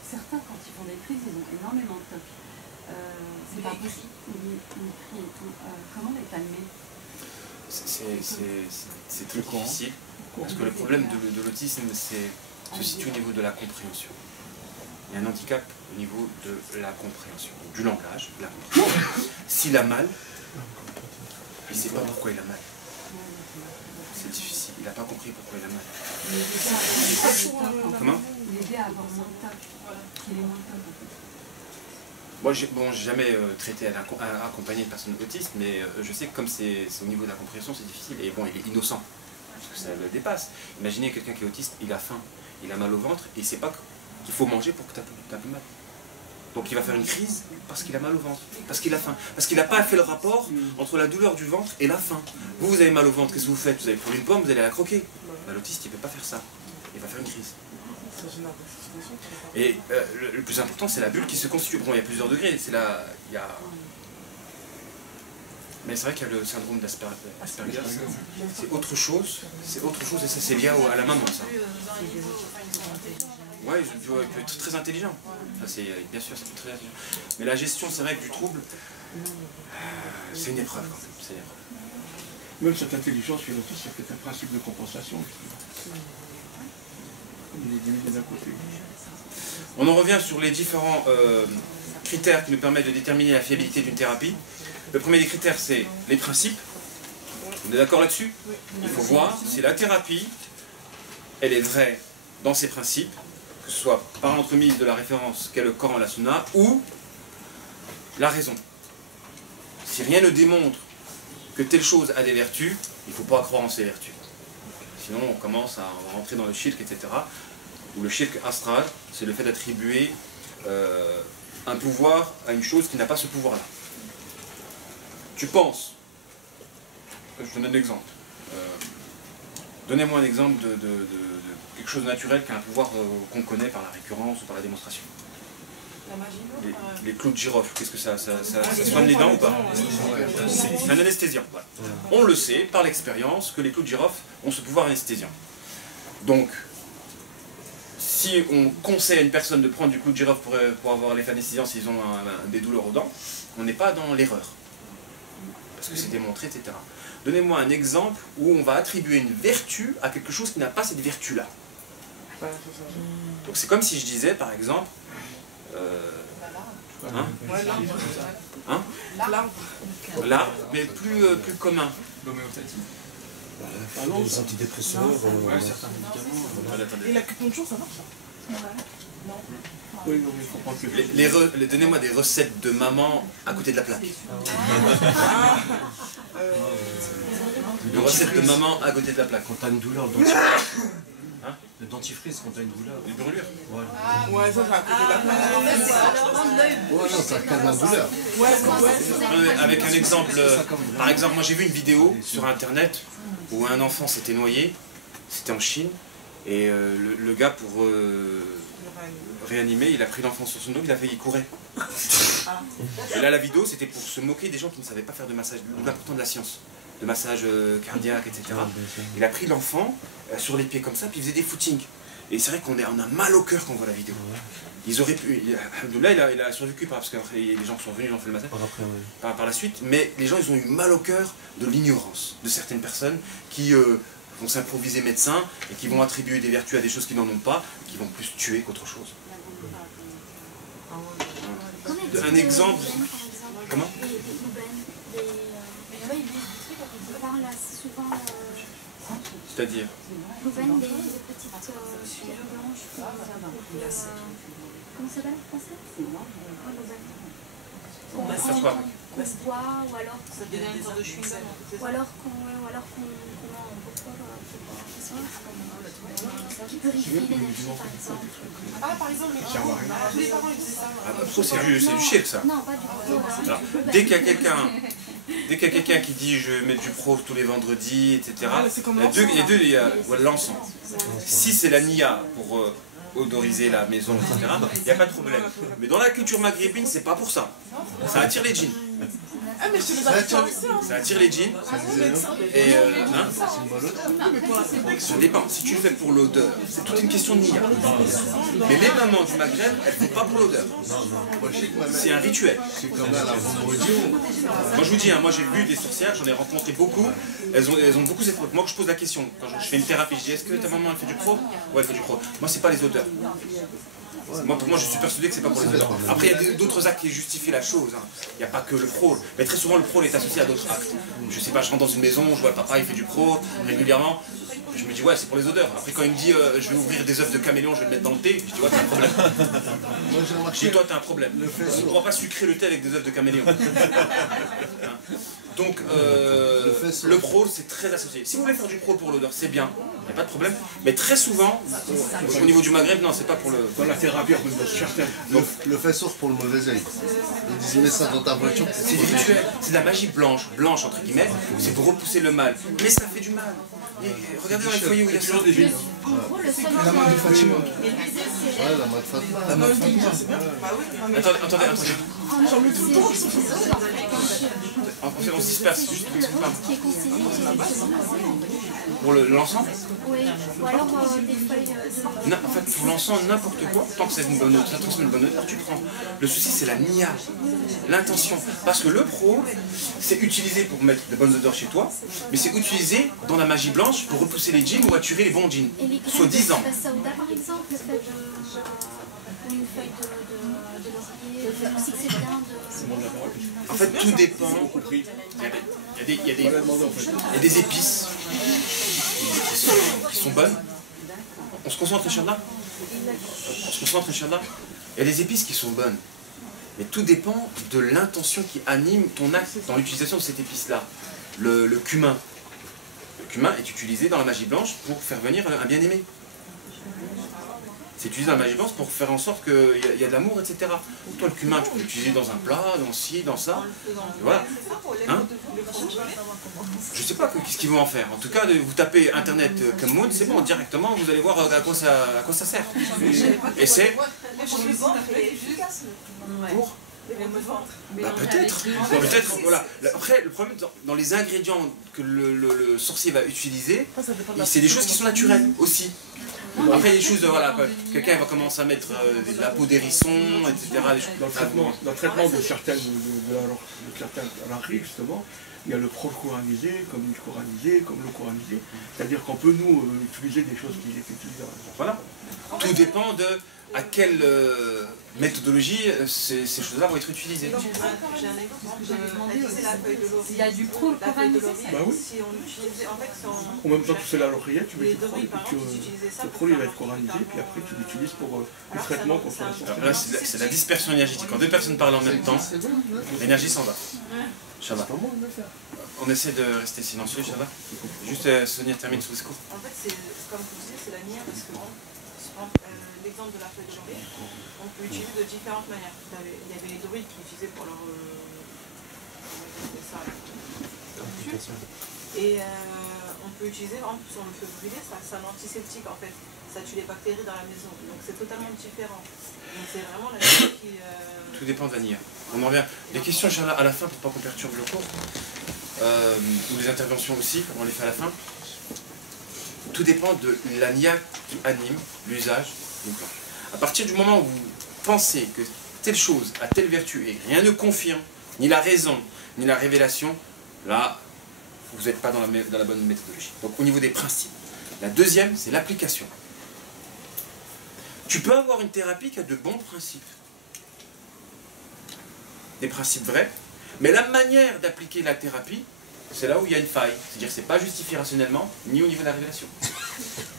certains quand ils font des crises, ils ont énormément de tocs. C'est pas possible. Ils crient et tout. Comment les calmer? C'est très difficile. Parce que le problème de l'autisme se situe au niveau de la compréhension. Il y a un handicap au niveau de la compréhension, du langage, de la compréhension. S'il a mal, il ne sait pas pourquoi il a mal. C'est difficile, il n'a pas compris pourquoi il a mal. Comment? L'aider à avoir moins de toc, qu'il ait moins de toc en fait. Moi, j'ai jamais traité à accompagner une personne autiste, mais je sais que comme c'est au niveau de la compréhension, c'est difficile. Et bon, il est innocent, parce que ça le dépasse. Imaginez quelqu'un qui est autiste, il a faim, il a mal au ventre, et il ne sait pas qu'il faut manger pour que tu aies plus mal. Donc il va faire une crise parce qu'il a mal au ventre, parce qu'il a faim. Parce qu'il n'a pas fait le rapport entre la douleur du ventre et la faim. Vous avez mal au ventre, qu'est-ce que vous faites? Vous allez prendre une pomme, vous allez la croquer. Ben, l'autiste, il ne peut pas faire ça. Il va faire une crise. Et le plus important, c'est la bulle qui se constitue. Bon, il y a plusieurs degrés. C'est là, il y a... Mais c'est vrai qu'il y a le syndrome d'Asperger. C'est autre chose. C'est autre chose et ça, c'est lié à la maman, ça. Ouais, il peut être très intelligent. Ça, c'est bien sûr, ça peut être très intelligent. Mais la gestion, c'est vrai que du trouble, c'est une épreuve quand même. C'est une épreuve. Même cette intelligence chez l'autiste, ça fait un principe de compensation. Il est divisé d'un côté. On en revient sur les différents critères qui nous permettent de déterminer la fiabilité d'une thérapie. Le premier des critères, c'est les principes. On est d'accord là-dessus? Il faut voir si la thérapie, elle est vraie dans ses principes, que ce soit par l'entremise de la référence qu'est le Coran, la Sunna, ou la raison. Si rien ne démontre que telle chose a des vertus, il ne faut pas croire en ces vertus. Sinon, on commence à rentrer dans le shirk, etc. Ou le shirk astral, c'est le fait d'attribuer un pouvoir à une chose qui n'a pas ce pouvoir-là. Tu penses, je donne un exemple, donnez-moi un exemple de quelque chose de naturel qui a un pouvoir qu'on connaît par la récurrence ou par la démonstration. La magie, les clous de girofle, qu'est-ce que ça soigne les dents ou pas? C'est un anesthésiant. Voilà. On le sait par l'expérience que les clous de girofle ont ce pouvoir anesthésiant. Donc, si on conseille à une personne de prendre du clou de girofle pour avoir l'effet anesthésiant s'ils ont des douleurs aux dents, on n'est pas dans l'erreur. Parce que c'est démontré, etc. Donnez-moi un exemple où on va attribuer une vertu à quelque chose qui n'a pas cette vertu-là. Donc c'est comme si je disais, par exemple, l'arbre, mais plus commun. L'homéopathie. Les antidépresseurs. Certains médicaments. Et l'acupuncture, ça marche? Oui, non, mais il faut prendre que... Donnez-moi des recettes de maman à côté de la plaque. Une recette de maman à côté de la plaque. Quand t'as une douleur, le dentifrice. Hein? Le dentifrice, quand t'as une douleur. Une brûlure. Voilà. Ouais, ça, c'est à côté de la plaque. Ouais, non, ça calme la douleur. Avec un exemple, par exemple, moi j'ai vu une vidéo sur internet où un enfant s'était noyé, c'était en Chine, et le gars pour réanimer, il a pris l'enfant sur son dos, il courait. Et là la vidéo c'était pour se moquer des gens qui ne savaient pas faire de massage, l'important de la science, de massage cardiaque, etc. Il a pris l'enfant sur les pieds comme ça, puis il faisait des footings. Et c'est vrai qu'on a mal au cœur quand on voit la vidéo. Ils auraient pu. Là, il a survécu parce que les gens qui sont venus, ils ont fait le massage par la suite. Mais les gens, ils ont eu mal au cœur de l'ignorance de certaines personnes qui vont s'improviser médecins et qui vont attribuer des vertus à des choses qu'ils n'en ont pas, qui vont plus tuer qu'autre chose. Un exemple. Comment? C'est-à-dire Louvain, des petites pierres blanches. Comment ça s'appelle en français? Ça quoi? Qu'on boit, ou alors Ça devient une sorte de chewing-gum. ou alors qu'on qui purifie l'énergie, par exemple. Ah, par exemple, mes parents ils faisaient ça. Ah bah, c'est du shirk, ça. Non, pas du tout. Alors, dès qu'il y a quelqu'un qui dit je vais mettre du pro tous les vendredis, etc. Il y a l'encens. Si c'est la niya pour odoriser la maison, etc., il n'y a pas de problème. Mais dans la culture maghrébine, c'est pas pour ça. Ça attire les djinns. Ah, mais je te les attire aussi, hein. Ça attire les djinns. Et ça dépend. Si tu le fais pour l'odeur, c'est toute une question de niya. Mais les mamans du Maghreb, elles ne font pas pour l'odeur. C'est un rituel. Moi je vous dis, hein, moi j'ai vu des sorcières, j'en ai rencontré beaucoup. Elles ont beaucoup cette. Moi je pose la question, quand je fais une thérapie, je dis est-ce que ta maman elle fait du pro? Ouais, elle fait du pro. Moi c'est pas les odeurs. Moi, pour moi, je suis persuadé que c'est pas pour les odeurs. Après, il y a d'autres actes qui justifient la chose. Hein. Il n'y a pas que le pro. Mais très souvent, le pro est associé à d'autres actes. Je sais pas, je rentre dans une maison, je vois papa, il fait du pro régulièrement. Je me dis, ouais, c'est pour les odeurs. Après, quand il me dit, je vais ouvrir des œufs de caméléon, je vais le mettre dans le thé, je dis, ouais, t'as un problème. Je dis, toi, t'as un problème. On ne pourra pas sucrer le thé avec des œufs de caméléon. Hein. Donc, le pro, c'est très associé. Si vous voulez faire du pro pour l'odeur, c'est bien. il n'y a pas de problème. Mais très souvent, au niveau du Maghreb, non, c'est pas pour le... Dans la thérapie, on peut certaines. Le fait sourd pour le mauvais œil. Ils disent mets ça dans ta voiture. C'est du rituel, c'est de la magie blanche entre guillemets, c'est pour repousser le mal. Mais ça fait du mal. Et regardez dans les foyers où il y a ça. En gros, le seul La main de Fatima. Ouais, la main de Fatima. La main de Fatima, c'est bien. Attendez. en On se disperse, juste pour qu'on parle. ce qui est conseillé, Pour l'encens, oui, ou alors des feuilles de... en fait, pour l'encens, n'importe quoi, tant que c'est une bonne odeur, ça transmet une bonne odeur, tu prends. Le souci, c'est la niya, l'intention. Parce que le pro, c'est utilisé pour mettre de bonnes odeurs chez toi, mais c'est utilisé dans la magie blanche pour repousser les djinns ou attirer les bons djinns. Et les graines Soi-disant. de Saouda, par exemple, le fait de une feuille de laurier, je sais que c'est bien de... En fait, tout dépend. Il y a des épices qui sont bonnes. On se concentre, Inch'Allah. On se concentre, Inch'Allah. Il y a des épices qui sont bonnes. Mais tout dépend de l'intention qui anime ton acte dans l'utilisation de cette épice-là. Le cumin. Le cumin est utilisé dans la magie blanche pour faire venir un bien-aimé. C'est utilisé dans la magie blanche pour faire en sorte qu'il y a de l'amour, etc. Toi, le cumin, tu peux l'utiliser dans un plat, dans ci, dans ça. Et voilà. Hein? Je sais pas qu'est-ce qu'ils vont en faire. En tout cas, vous tapez internet Kamoun, c'est bon, directement, vous allez voir à quoi ça sert. Et c'est... Pour bah peut-être, voilà. Après, le problème dans les ingrédients que le sorcier va utiliser, c'est des choses qui sont naturelles aussi. Après, il y a des choses, voilà, quelqu'un va commencer à mettre de la peau d'hérisson, etc. Dans le traitement de certaines langues, justement, il y a le pro-coranisé, comme le coranisé, comme le coranisé. C'est-à-dire qu'on peut, nous, utiliser des choses qui étaient utilisées. Voilà. Tout dépend de à quelle méthodologie ces choses-là vont être utilisées. J'ai un exemple, il y a du pro coranisé. Bah oui. Si on utilisait, en fait, En même temps que tu fais la lauriette, tu mets du pro, et puis le pro il va être coranisé, puis après tu l'utilises pour le traitement contre la sorcellerie. Là, c'est la dispersion énergétique. Quand deux personnes parlent en même temps, l'énergie s'en va. Inch'Allah. On essaie de rester silencieux, Inch'Allah. Juste Sonia termine son discours. En fait, c'est comme vous disiez, c'est la nière, parce que l'exemple de la feuille de laurier, on peut l'utiliser de différentes manières. Il y avait les druides qui l'utilisaient pour leur et on peut utiliser, par exemple, sur le feu brûlé, c'est un antiseptique en fait. Ça tue les bactéries dans la maison. Donc c'est totalement différent. Donc c'est vraiment la nière qui... Tout dépend de la nière. On en revient. Les questions, Inch'Allah, à la fin, pour pas qu'on perturbe le cours. Ou les interventions aussi, on les fait à la fin. Tout dépend de la nière qui anime l'usage d'une plante. À partir du moment où vous pensez que telle chose a telle vertu et rien ne confirme, ni la raison, ni la révélation, là, vous n'êtes pas dans la bonne méthodologie. Donc au niveau des principes. La deuxième, c'est l'application. Tu peux avoir une thérapie qui a de bons principes. Des principes vrais, mais la manière d'appliquer la thérapie, c'est là où il y a une faille. C'est-à-dire que ce n'est pas justifié rationnellement, ni au niveau de la révélation.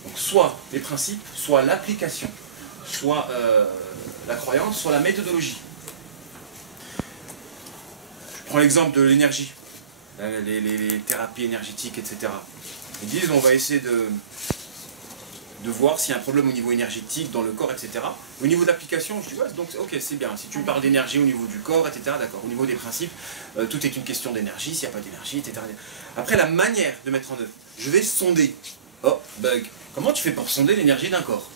Donc soit les principes, soit l'application, soit la croyance, soit la méthodologie. Je prends l'exemple de l'énergie, les thérapies énergétiques, etc. Ils disent on va essayer de voir s'il y a un problème au niveau énergétique dans le corps, etc. Au niveau de l'application, je dis ouais, donc ok, c'est bien. Si tu me parles d'énergie au niveau du corps, etc., d'accord. Au niveau des principes, tout est une question d'énergie, s'il n'y a pas d'énergie, etc. Après, la manière de mettre en œuvre, je vais sonder. Oh, bug. Comment tu fais pour sonder l'énergie d'un corps?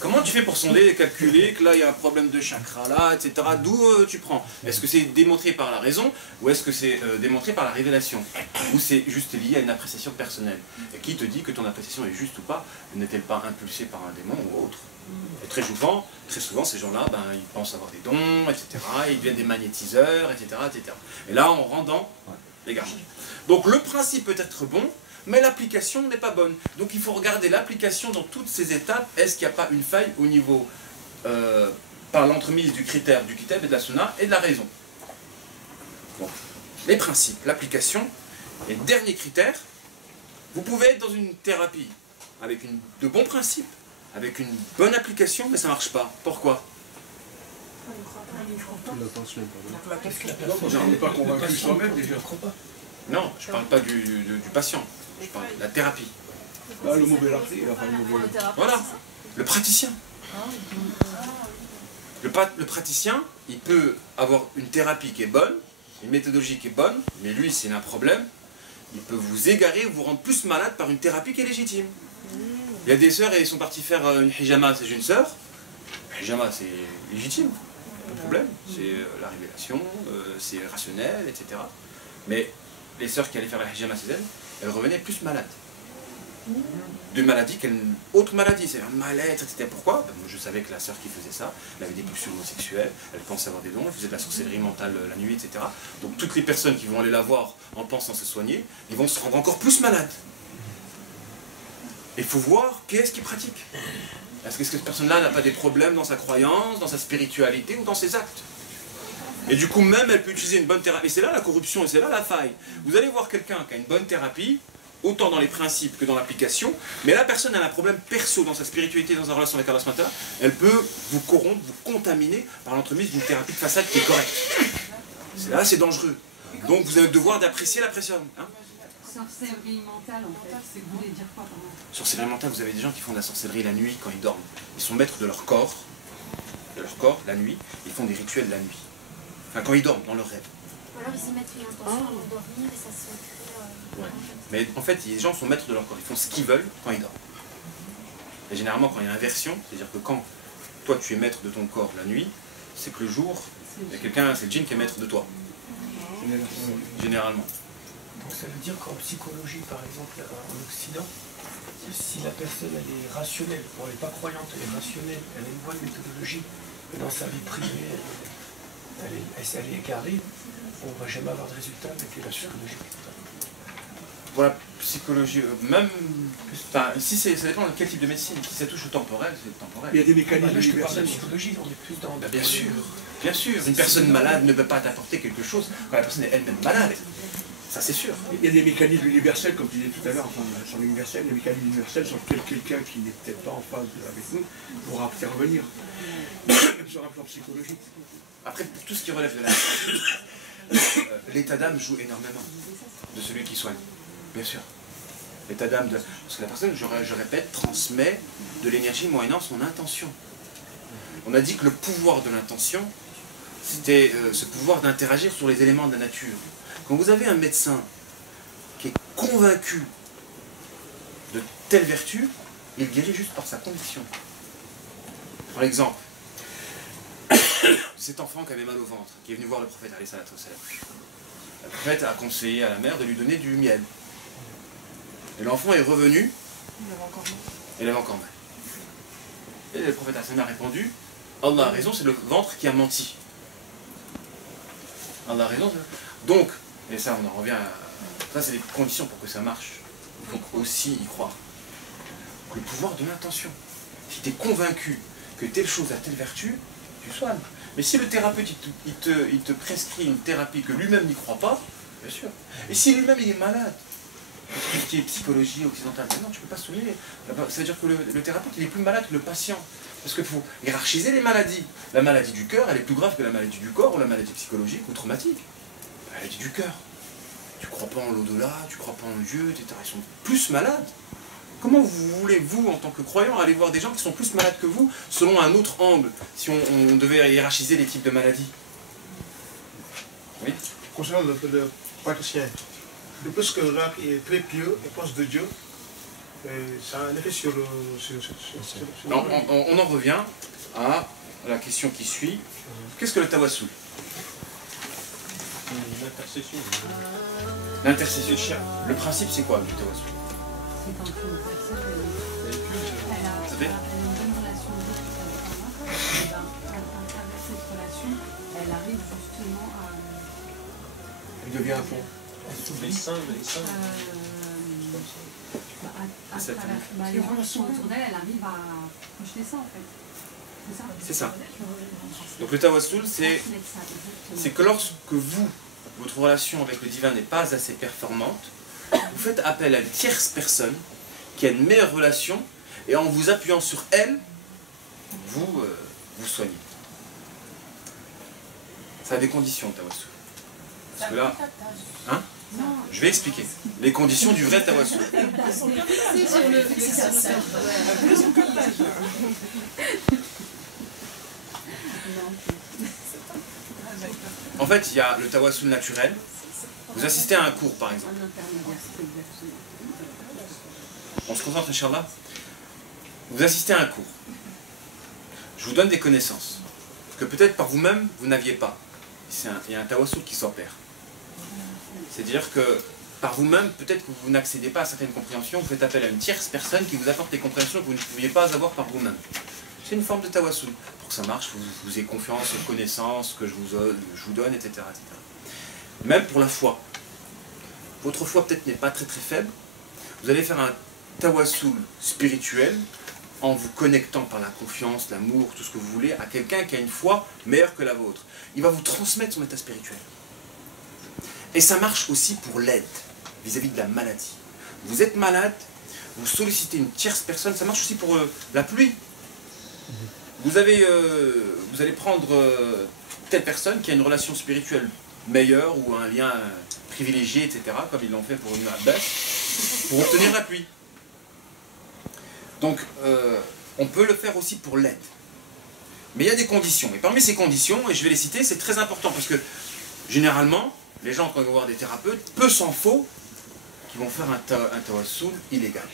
Comment tu fais pour sonder, calculer que là il y a un problème de chakra là, etc. D'où tu prends? Est-ce que c'est démontré par la raison ou est-ce que c'est démontré par la révélation? Ou c'est juste lié à une appréciation personnelle? Et qui te dit que ton appréciation est juste ou pas? N'est-elle pas impulsée par un démon ou autre? Et très souvent ces gens-là, ben, ils pensent avoir des dons, etc. Ils deviennent des magnétiseurs, etc., etc. Et là on rentre dans les garages. Donc le principe peut être bon, mais l'application n'est pas bonne. Donc il faut regarder l'application dans toutes ces étapes. Est-ce qu'il n'y a pas une faille au niveau, par l'entremise du critère du kitab et de la sunna et de la raison? Bon. Les principes, l'application. Et le dernier critère, vous pouvez être dans une thérapie avec de bons principes, avec une bonne application, mais ça ne marche pas. Pourquoi? On n'est pas convaincu soi-même déjà. Non, je parle pas du patient, je parle de la thérapie. Ah, le mauvais article, enfin le mauvais... Voilà, le praticien. Le praticien, il peut avoir une thérapie qui est bonne, une méthodologie qui est bonne, mais lui, s'il a un problème, il peut vous égarer ou vous rendre plus malade par une thérapie qui est légitime. Il y a des sœurs et ils sont partis faire une hijama, c'est une sœur. Hijama, c'est légitime, pas de problème. C'est la révélation, c'est rationnel, etc. Mais les sœurs qui allaient faire la hijama chez elles revenaient plus malades. D'une maladie qu'une autre maladie, c'est un mal-être, etc. Pourquoi? Je savais que la sœur qui faisait ça, elle avait des pulsions homosexuelles, elle pensait avoir des dons, elle faisait de la sorcellerie mentale la nuit, etc. Donc toutes les personnes qui vont aller la voir en pensant se soigner, ils vont se rendre encore plus malades. Il faut voir qu'est-ce qu'il pratique. Est-ce que cette personne-là n'a pas des problèmes dans sa croyance, dans sa spiritualité ou dans ses actes? Et du coup, même elle peut utiliser une bonne thérapie. Et c'est là la corruption, et c'est là la faille. Vous allez voir quelqu'un qui a une bonne thérapie, autant dans les principes que dans l'application, mais la personne a un problème perso dans sa spiritualité, dans sa relation avec Allah subhanahu wa ta'ala, elle peut vous corrompre, vous contaminer par l'entremise d'une thérapie de façade qui est correcte. Là, c'est dangereux. Donc vous avez le devoir d'apprécier la personne. Hein? Sorcellerie mentale, en fait, c'est que vous voulez dire quoi par là? Sorcellerie mentale, vous avez des gens qui font de la sorcellerie la nuit quand ils dorment. Ils sont maîtres de leur corps, la nuit, ils font des rituels la nuit. Enfin, quand ils dorment, dans leur rêve. Ou alors ils y mettent une intention avant de dormir et ça se crée... Ouais. Mais en fait, les gens sont maîtres de leur corps, ils font ce qu'ils veulent quand ils dorment. Et généralement, quand il y a inversion, c'est-à-dire que quand toi tu es maître de ton corps la nuit, c'est que le jour, il y a quelqu'un, c'est le djinn qui est maître de toi. Généralement. Donc ça veut dire qu'en psychologie, par exemple, en Occident, si la personne elle est rationnelle, bon, elle n'est pas croyante, elle est rationnelle, elle a une bonne méthodologie, mais dans sa vie privée, elle est égarée, on ne va jamais avoir de résultat avec la psychologie. Voilà, psychologie, même, enfin, si ça dépend de quel type de médecine. Si ça touche au temporel, c'est temporel. Il y a des mécanismes je te parle de universels. psychologie, on est plus dans... Bien sûr, bien sûr. Une personne malade ne peut pas t'apporter quelque chose quand la personne est elle-même malade. Ça, c'est sûr. Il y a des mécanismes universels, comme tu disais tout à l'heure, enfin, sur l'universel, les mécanismes universels sur lesquels quelqu'un qui n'est peut-être pas en phase avec nous pourra intervenir, même sur un plan psychologique. Après, pour tout ce qui relève de la l'état d'âme joue énormément de celui qui soigne. Bien sûr. L'état d'âme de... Parce que la personne, je répète, transmet de l'énergie moyennant son intention. On a dit que le pouvoir de l'intention, c'était ce pouvoir d'interagir sur les éléments de la nature. Quand vous avez un médecin qui est convaincu de telle vertu, il guérit juste par sa conviction. Par exemple, cet enfant qui avait mal au ventre, qui est venu voir le prophète alayhi salatu wassalam. Le prophète a conseillé à la mère de lui donner du miel. Et l'enfant est revenu, il avait encore mal. Et le prophète a répondu, Allah a raison, c'est le ventre qui a menti. Allah a raison. Donc, et ça on en revient à... Ça c'est des conditions pour que ça marche. Il faut aussi y croire. Le pouvoir de l'intention. Si tu es convaincu que telle chose a telle vertu, tu soignes. Mais si le thérapeute il te prescrit une thérapie que lui-même n'y croit pas, bien sûr. Et si lui-même il est malade, tout ce qui est psychologie occidentale, non, tu ne peux pas soigner. Ça veut dire que le thérapeute il est plus malade que le patient. Parce qu'il faut hiérarchiser les maladies. La maladie du cœur, elle est plus grave que la maladie du corps ou la maladie psychologique ou traumatique. La maladie du cœur. Tu ne crois pas en l'au-delà, tu ne crois pas en Dieu, etc. Ils sont plus malades. Comment voulez, vous, en tant que croyant, aller voir des gens qui sont plus malades que vous, selon un autre angle, si on devait hiérarchiser les types de maladies? Oui. Concernant le praticien, de plus que le gars est très pieux et pense de Dieu, ça a un effet sur le... On en revient à la question qui suit. Qu'est-ce que le tawassul? L'intercession. L'intercession. Le principe, c'est quoi, le tawassul? C'est quand une personne elle a une bonne relation avec Allah, et à travers cette relation, elle arrive justement à... Il devient un pont. Les saints. Les relations autour d'elle, elle arrive à projeter ça en fait. C'est ça. Donc le tawassul, c'est que lorsque vous, votre relation avec le divin n'est pas assez performante, vous faites appel à une tierce personne qui a une meilleure relation et en vous appuyant sur elle, vous soignez. Ça a des conditions, le tawassul. Parce que là, hein? Je vais expliquer les conditions du vrai tawassul. En fait, il y a le tawassul naturel. Vous assistez à un cours, par exemple. On se concentre, Inch'Allah. Vous assistez à un cours. Je vous donne des connaissances que peut-être par vous-même, vous n'aviez pas. Il y a un tawassul qui s'opère. C'est-à-dire que par vous-même, peut-être que vous n'accédez pas à certaines compréhensions, vous faites appel à une tierce personne qui vous apporte des compréhensions que vous ne pouviez pas avoir par vous-même. C'est une forme de tawassul. Pour que ça marche, vous ayez confiance aux connaissances que je vous donne, etc., etc. Même pour la foi. Votre foi peut-être n'est pas très très faible. Vous allez faire un tawassul spirituel en vous connectant par la confiance, l'amour, tout ce que vous voulez, à quelqu'un qui a une foi meilleure que la vôtre. Il va vous transmettre son état spirituel. Et ça marche aussi pour l'aide, vis-à-vis de la maladie. Vous êtes malade, vous sollicitez une tierce personne, ça marche aussi pour la pluie. Vous allez prendre telle personne qui a une relation spirituelle meilleure ou un lien privilégié, etc., comme ils l'ont fait pour une Abbas, pour obtenir la pluie. Donc, on peut le faire aussi pour l'aide. Mais il y a des conditions. Et parmi ces conditions, et je vais les citer, c'est très important, parce que généralement, les gens, quand ils vont voir des thérapeutes, peu s'en faut qu'ils vont faire un tawassul illégal.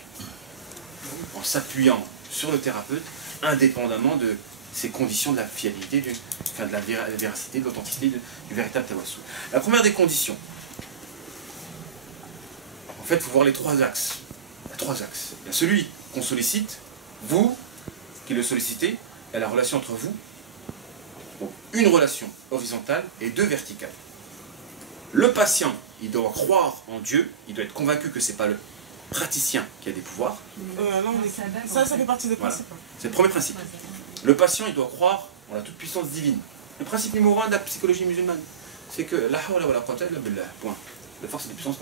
En s'appuyant sur le thérapeute, indépendamment de ces conditions de la fiabilité, de la véracité, de l'authenticité du véritable tawassul. La première des conditions, en fait, il faut voir les trois axes. Il y a trois axes. Il y a celui qu'on sollicite, vous qui le sollicitez, il y a la relation entre vous, donc une relation horizontale et deux verticales. Le patient, il doit croire en Dieu, il doit être convaincu que ce n'est pas le praticien qui a des pouvoirs. Ça fait partie des principes. Voilà. C'est le premier principe. Le patient, il doit croire en la toute-puissance divine. Le principe numéro 1 de la psychologie musulmane, c'est que la hawla wa la quwwata illa billah, point. La force et la puissance.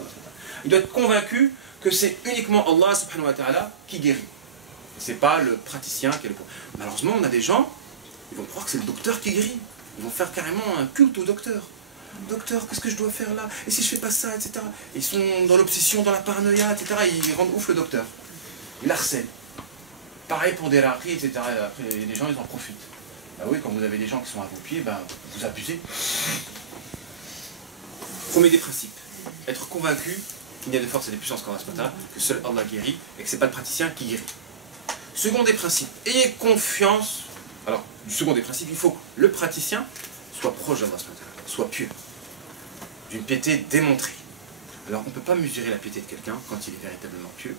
Il doit être convaincu que c'est uniquement Allah subhanahu wa ta'ala qui guérit. C'est pas le praticien qui est le pouvoir. Malheureusement, on a des gens, ils vont croire que c'est le docteur qui guérit. Ils vont faire carrément un culte au docteur. Docteur, qu'est-ce que je dois faire là? Et si je fais pas ça, etc. Ils sont dans l'obsession, dans la paranoïa, etc. Ils rendent ouf le docteur. Ils harcèlent. Pareil pour des raquis, etc. Après, les gens, ils en profitent. Bah oui, quand vous avez des gens qui sont à vos pieds, bah, vous abusez. Premier des principes. Être convaincu qu'il n'y a de force et de puissance qu'en Allah, que seul Allah guérit, et que ce n'est pas le praticien qui guérit. Second des principes. Ayez confiance. Alors, du second des principes, il faut que le praticien soit proche d'Allah, soit pieux, d'une piété démontrée. Alors on ne peut pas mesurer la piété de quelqu'un quand il est véritablement pieux,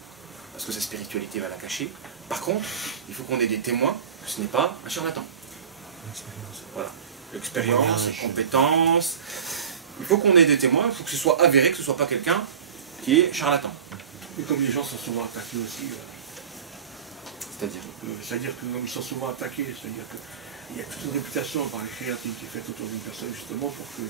parce que sa spiritualité va la cacher. Par contre, il faut qu'on ait des témoins que ce n'est pas un charlatan. Voilà. L'expérience, les compétences. Il faut qu'on ait des témoins, il faut que ce soit avéré, que ce ne soit pas quelqu'un qui est charlatan. Et comme les gens sont souvent attaqués aussi. C'est-à-dire que comme ils sont souvent attaqués, c'est-à-dire que il y a toute une réputation par les créatines qui est faite autour d'une personne justement pour que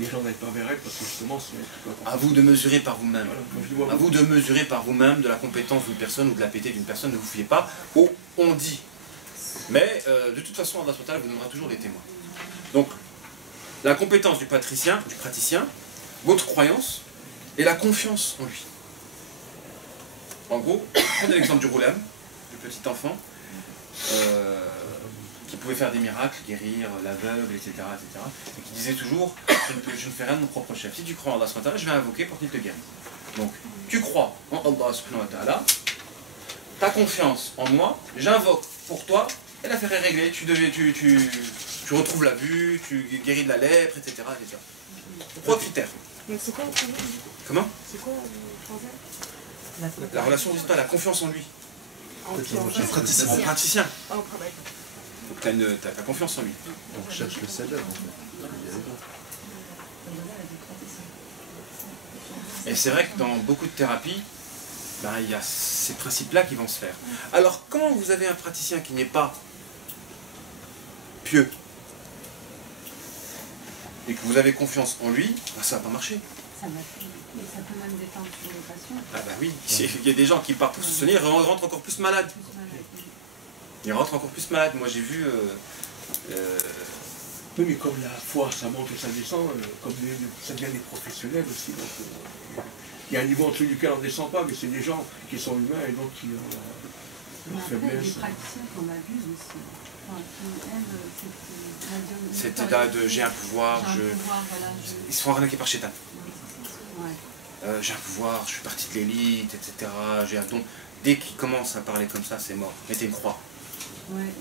les gens n'aillent pas vers elle, parce que justement c'est... À vous de mesurer par vous-même. Voilà, à vous de mesurer par vous-même de la compétence d'une personne ou de la piété d'une personne. Ne vous fiez pas au on dit. Mais de toute façon, Allah SWT vous donnera toujours des témoins. Donc, la compétence du praticien, votre croyance et la confiance en lui. En gros, prenez l'exemple du Roulam, du petit enfant, qui pouvait faire des miracles, guérir l'aveugle, etc., et qui disait toujours je ne fais rien de mon propre chef. Si tu crois en Allah subhanahu wa ta'ala, je vais invoquer pour qu'il te guérisse. Donc, tu crois en Allah subhanahu wa ta'ala, ta confiance en moi, j'invoque pour toi, et l'affaire est réglée, tu retrouves la vue, tu guéris de la lèpre, etc. Trois critères. Donc c'est quoi le problème? Comment? C'est quoi le problème? La relation d'histoire, la confiance en lui. En praticien. Ah, au travail. Donc tu as confiance en lui. On cherche le salaire en fait. Et c'est vrai que dans beaucoup de thérapies, ben, il y a ces principes-là qui vont se faire. Alors quand vous avez un praticien qui n'est pas pieux et que vous avez confiance en lui, ben, ça ne va pas marcher. Ça peut même détendre sur les patients. Ah bah oui, il y a des gens qui partent pour se soigner et rentrent encore plus malades. Ils rentrent encore plus malades. Moi j'ai vu Oui, mais comme la foi, ça monte et ça descend, comme ça devient des professionnels aussi. Donc, il y a un niveau en dessous duquel on ne descend pas, mais c'est des gens qui sont humains et donc qui ont leur faiblesse. Il y a des praticiens qu'on abuse aussi. Enfin, qui aiment cette état de j'ai un pouvoir, ils se font arnaquer par Chétan. J'ai un pouvoir, je suis partie de l'élite, etc. J'ai un don. Dès qu'ils commencent à parler comme ça, c'est mort. Mettez une croix.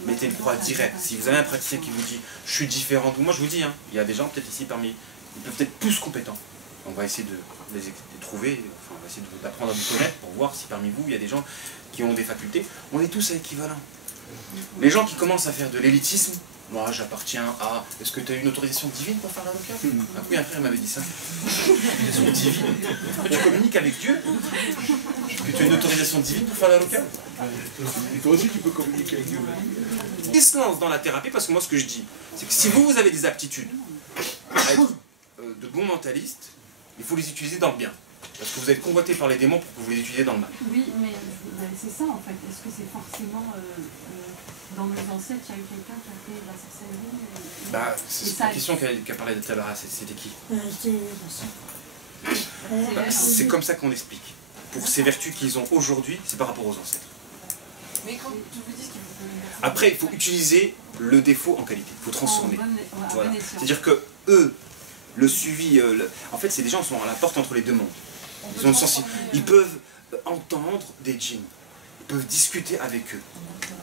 Mettez une croix directe. Si vous avez un praticien qui vous dit je suis différent de vous, moi je vous dis, hein, il y a des gens peut-être ici parmi, ils peuvent être plus compétents. On va essayer de les trouver, enfin, on va essayer d'apprendre à vous connaître pour voir si parmi vous il y a des gens qui ont des facultés. On est tous équivalents. Les gens qui commencent à faire de l'élitisme, moi j'appartiens à... Est-ce que tu as eu une autorisation divine pour faire l'avocat? Oui, un frère m'avait dit ça. Une autorisation divine. Tu communiques avec Dieu? Que tu as une autorisation divine pour faire l'avocat? Et toi aussi tu peux communiquer avec Dieu. Ils se lancent dans la thérapie parce que moi ce que je dis, c'est que si vous avez des aptitudes à être de bons mentalistes, il faut les utiliser dans le bien. Parce que vous êtes convoité par les démons pour que vous les utilisez dans le mal. Oui, mais c'est ça en fait. Est-ce que c'est forcément... dans nos ancêtres, il y a eu quelqu'un qui a fait de la sorcellerie c'est la question qu'a parlé de tout à l'heure. C'était qui? C'est comme ça qu'on explique. Pour ces vertus qu'ils ont aujourd'hui, c'est par rapport aux ancêtres. Mais quand tu vous dis qu'ils vous... Après, il faut utiliser le défaut en qualité. Il faut transformer. Voilà. C'est-à-dire que eux, le suivi... En fait, c'est des gens qui sont à la porte entre les deux mondes. Ils ont une sensibilité. Ils peuvent entendre des djinns. Ils peuvent discuter avec eux.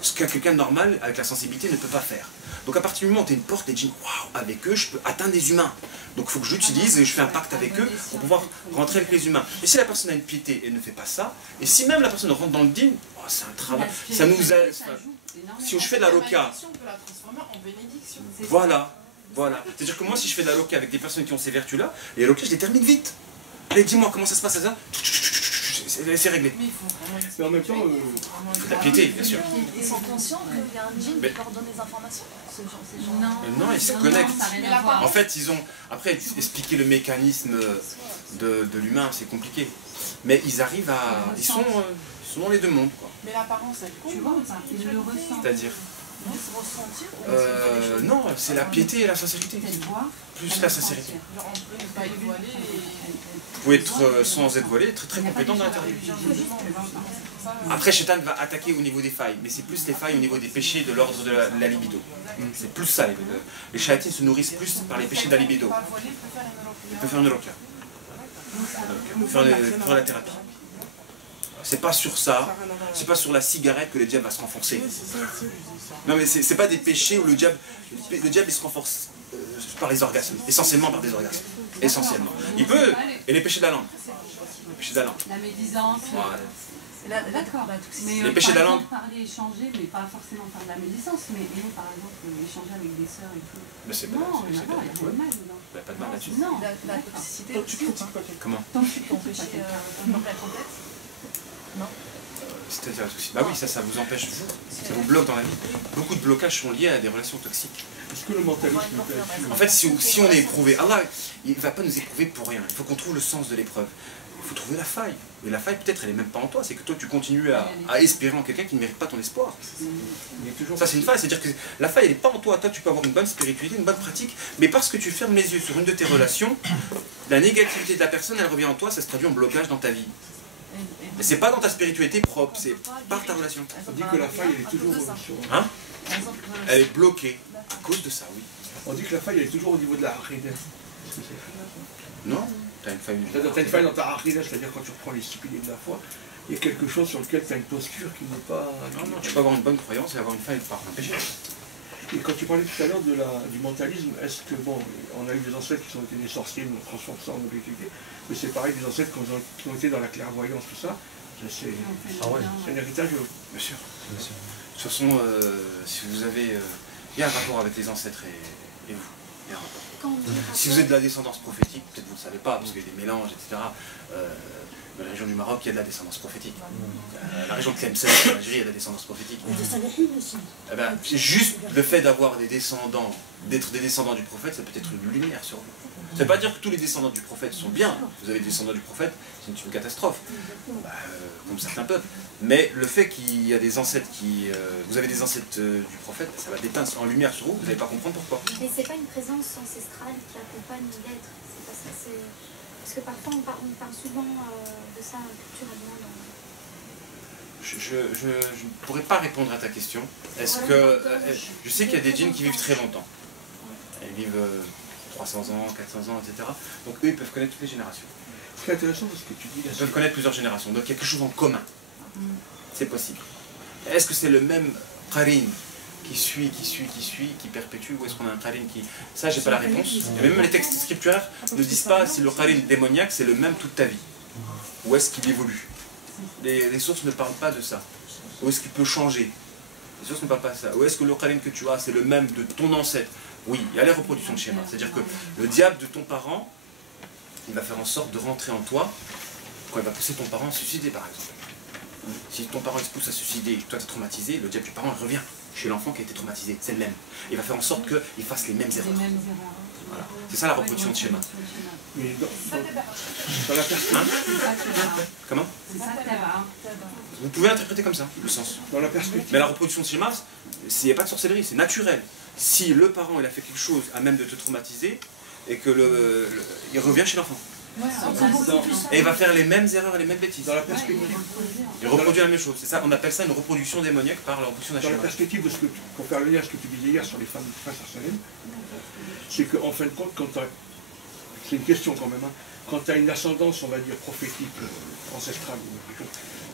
Ce qu'un quelqu'un de normal, avec la sensibilité, ne peut pas faire. Donc à partir du moment où tu as une porte et djinns, waouh, avec eux, je peux atteindre des humains. Donc il faut que j'utilise et je fais un pacte avec eux pour pouvoir rentrer avec les humains. Et si la personne a une piété et ne fait pas ça, et si même la personne rentre dans le djinn, oh, c'est un travail. Ça nous aide. Si je fais de la loca, on peut la transformer en bénédiction. voilà. C'est-à-dire que moi, si je fais de la loca avec des personnes qui ont ces vertus-là, les loca, je les termine vite. Allez, dis-moi comment ça se passe à ça. C'est réglé. Mais en même temps, il faut de la piété, bien sûr. Ils sont conscients qu'il y a un djinn qui leur donne des informations? Non, ils se connectent. En fait, ils ont... Après, expliquer le mécanisme de l'humain, c'est compliqué. Mais ils arrivent à... Ils sont dans les deux mondes, quoi. Mais l'apparence, elle compte. Tu vois, ils le ressentent. C'est-à-dire non, c'est la piété et la sincérité. Plus la sincérité. Vous pouvez être sans être voilé, être très compétent dans l'intérieur. Après, Chétan va attaquer au niveau des failles, mais c'est plus les failles au niveau des péchés de l'ordre de la libido. C'est plus ça. Les chayatines se nourrissent plus par les péchés de la libido. Il peut faire une roca. Il peut faire la thérapie. C'est pas sur ça, c'est pas sur la cigarette que le diable va se renforcer. Non mais c'est pas des péchés où le diable il se renforce par les orgasmes, essentiellement par des orgasmes. Essentiellement. Il peut, et les péchés de la langue. Les péchés de la langue. La médisance. D'accord. Les péchés de la langue. Parler, échanger, mais pas forcément faire de la médisance, mais par exemple échanger avec des sœurs et tout. Mais c'est pas non, il n'y a pas de mal dedans. Il n'y a pas de mal là-dessus. Non, la toxicité. Comment? Tant que tu t'empêches la complète. Non. C'est-à-dire, bah oui, ça vous empêche, ça vous bloque dans la vie. Beaucoup de blocages sont liés à des relations toxiques. Est-ce que le mentalisme... En fait, si on est éprouvé, Allah, il ne va pas nous éprouver pour rien. Il faut qu'on trouve le sens de l'épreuve. Il faut trouver la faille. Mais la faille, peut-être, elle n'est même pas en toi. C'est que toi, tu continues à espérer en quelqu'un qui ne mérite pas ton espoir. Ça, c'est une faille. C'est-à-dire que la faille, elle n'est pas en toi. Toi, tu peux avoir une bonne spiritualité, une bonne pratique. Mais parce que tu fermes les yeux sur une de tes relations, la négativité de la personne, elle revient en toi. Ça se traduit en blocage dans ta vie. Et c'est pas dans ta spiritualité propre, c'est par ta relation. On dit que la faille, elle est toujours... Hein? Elle est bloquée à cause de ça, oui. On dit que la faille, elle est toujours au niveau de la harida. Non, t'as une faille. T'as une faille dans ta harida, c'est-à-dire quand tu reprends les stupidés de la foi, il y a quelque chose sur lequel tu as une posture qui n'est pas... Non, tu peux avoir une bonne croyance et avoir une faille par un péché. Et quand tu parlais tout à l'heure du mentalisme, est-ce que, bon, on a eu des ancêtres qui ont été des sorciers, nous transformons ça en objectivité, mais c'est pareil, des ancêtres qui ont été dans la clairvoyance, tout ça, c'est un héritage. Bien sûr. De toute façon, si vous avez... il y a un rapport avec les ancêtres et vous. Il y a un rapport. Si vous êtes de la descendance prophétique, peut-être vous ne le savez pas, parce qu'il y a des mélanges, etc. Dans la région du Maroc, il y a de la descendance prophétique. La région de Tlemcen, en Algérie, il y a de la descendance prophétique. C'est juste le fait d'avoir des descendants, d'être des descendants du prophète, ça peut être une lumière sur vous. Ça ne veut pas dire que tous les descendants du prophète sont bien. Vous avez des descendants du prophète, c'est une catastrophe, comme certains peuples. Mais le fait qu'il y a des ancêtres qui... vous avez des ancêtres du prophète, ça va dépeindre en lumière sur vous, vous n'allez pas comprendre pourquoi. Mais c'est pas une présence ancestrale qui accompagne l'être. C'est pas ça, parce que parfois on parle souvent de ça culturellement. Je ne pourrais pas répondre à ta question. Est-ce que... je sais qu'il y a des djinns qui vivent très longtemps. Ils vivent 300 ans, 400 ans, etc. Donc eux, ils peuvent connaître toutes les générations. C'est intéressant parce que tu dis... Ils peuvent connaître plusieurs générations. Donc il y a quelque chose en commun. C'est possible. Est-ce que c'est le même qarin qui suit, qui perpétue, ou est-ce qu'on a un qarin qui... Ça, j'ai pas la réponse. Et même les textes scripturaires ne disent pas si le qarin démoniaque, c'est le même toute ta vie. Ou est-ce qu'il évolue? Les sources ne parlent pas de ça. Ou est-ce qu'il peut changer? Les sources ne parlent pas de ça. Ou est-ce que le qarin que tu as, c'est le même de ton ancêtre? Oui, il y a les reproductions de schéma. C'est-à-dire que le diable de ton parent, il va faire en sorte de rentrer en toi quand il va pousser ton parent à se suicider, par exemple. Si ton parent il se pousse à se suicider et que toi tu es traumatisé, le diable du parent il revient chez l'enfant qui a été traumatisé, c'est le même. Il va faire en sorte qu'il fasse les mêmes erreurs. Voilà. C'est ça la reproduction de schéma. Mais dans la perspective... Comment? Vous pouvez interpréter comme ça, le sens. Dans la perspective. Mais la reproduction de schéma, il n'y a pas de sorcellerie, c'est naturel. Si le parent il a fait quelque chose à même de te traumatiser, et que il revient chez l'enfant. Et il va faire les mêmes erreurs et les mêmes bêtises. Dans la perspective. Il reproduit la même chose. C'est ça, on appelle ça une reproduction démoniaque par la reproduction d'un schéma. Dans la perspective de ce que pour faire le lien à ce que tu disais hier sur les femmes du prophète Salem, c'est qu'en fin de compte, quand tu as... C'est une question quand même, hein, quand tu as une ascendance, on va dire, prophétique, ancestrale,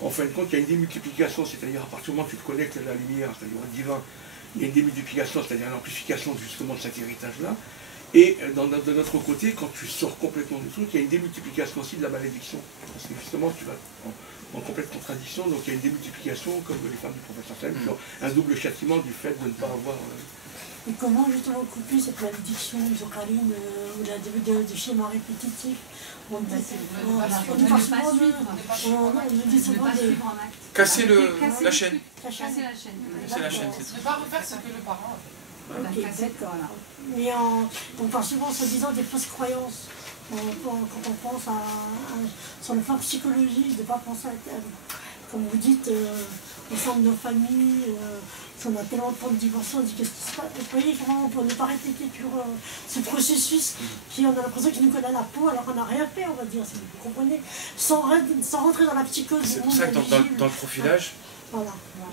en fin de compte, il y a une démultiplication, c'est-à-dire à partir du moment où tu te connectes à la lumière, c'est-à-dire au divin, il y a une démultiplication, c'est-à-dire l'amplification justement de cet héritage-là. Et de notre côté, quand tu sors complètement du truc, il y a une démultiplication aussi de la malédiction. Parce que justement, tu vas en complète contradiction, donc il y a une démultiplication, comme les femmes du prophète Salem, qui ont un double châtiment du fait de ne pas avoir... Et comment justement couper cette malédiction isocaline ou du schéma répétitif? On dit souvent casser la chaîne. Casser la chaîne. C'est la chaîne, c'est ne pas refaire ce que le parent a fait. Ok, d'accord. Mais on parle souvent en disant des fausses croyances. Quand on pense sur le plan psychologique, de ne pas penser à, comme vous dites, au sein de nos familles, si on a tellement de temps de divorce, on dit qu'est-ce qui se passe. Vous voyez, vraiment, pour ne pas répéter toujours ce processus qui, on a l'impression qu'il nous colle à la peau alors qu'on n'a rien fait, on va dire, si vous comprenez, sans rentrer dans la psychose. C'est pour ça que dans le profilage, voilà.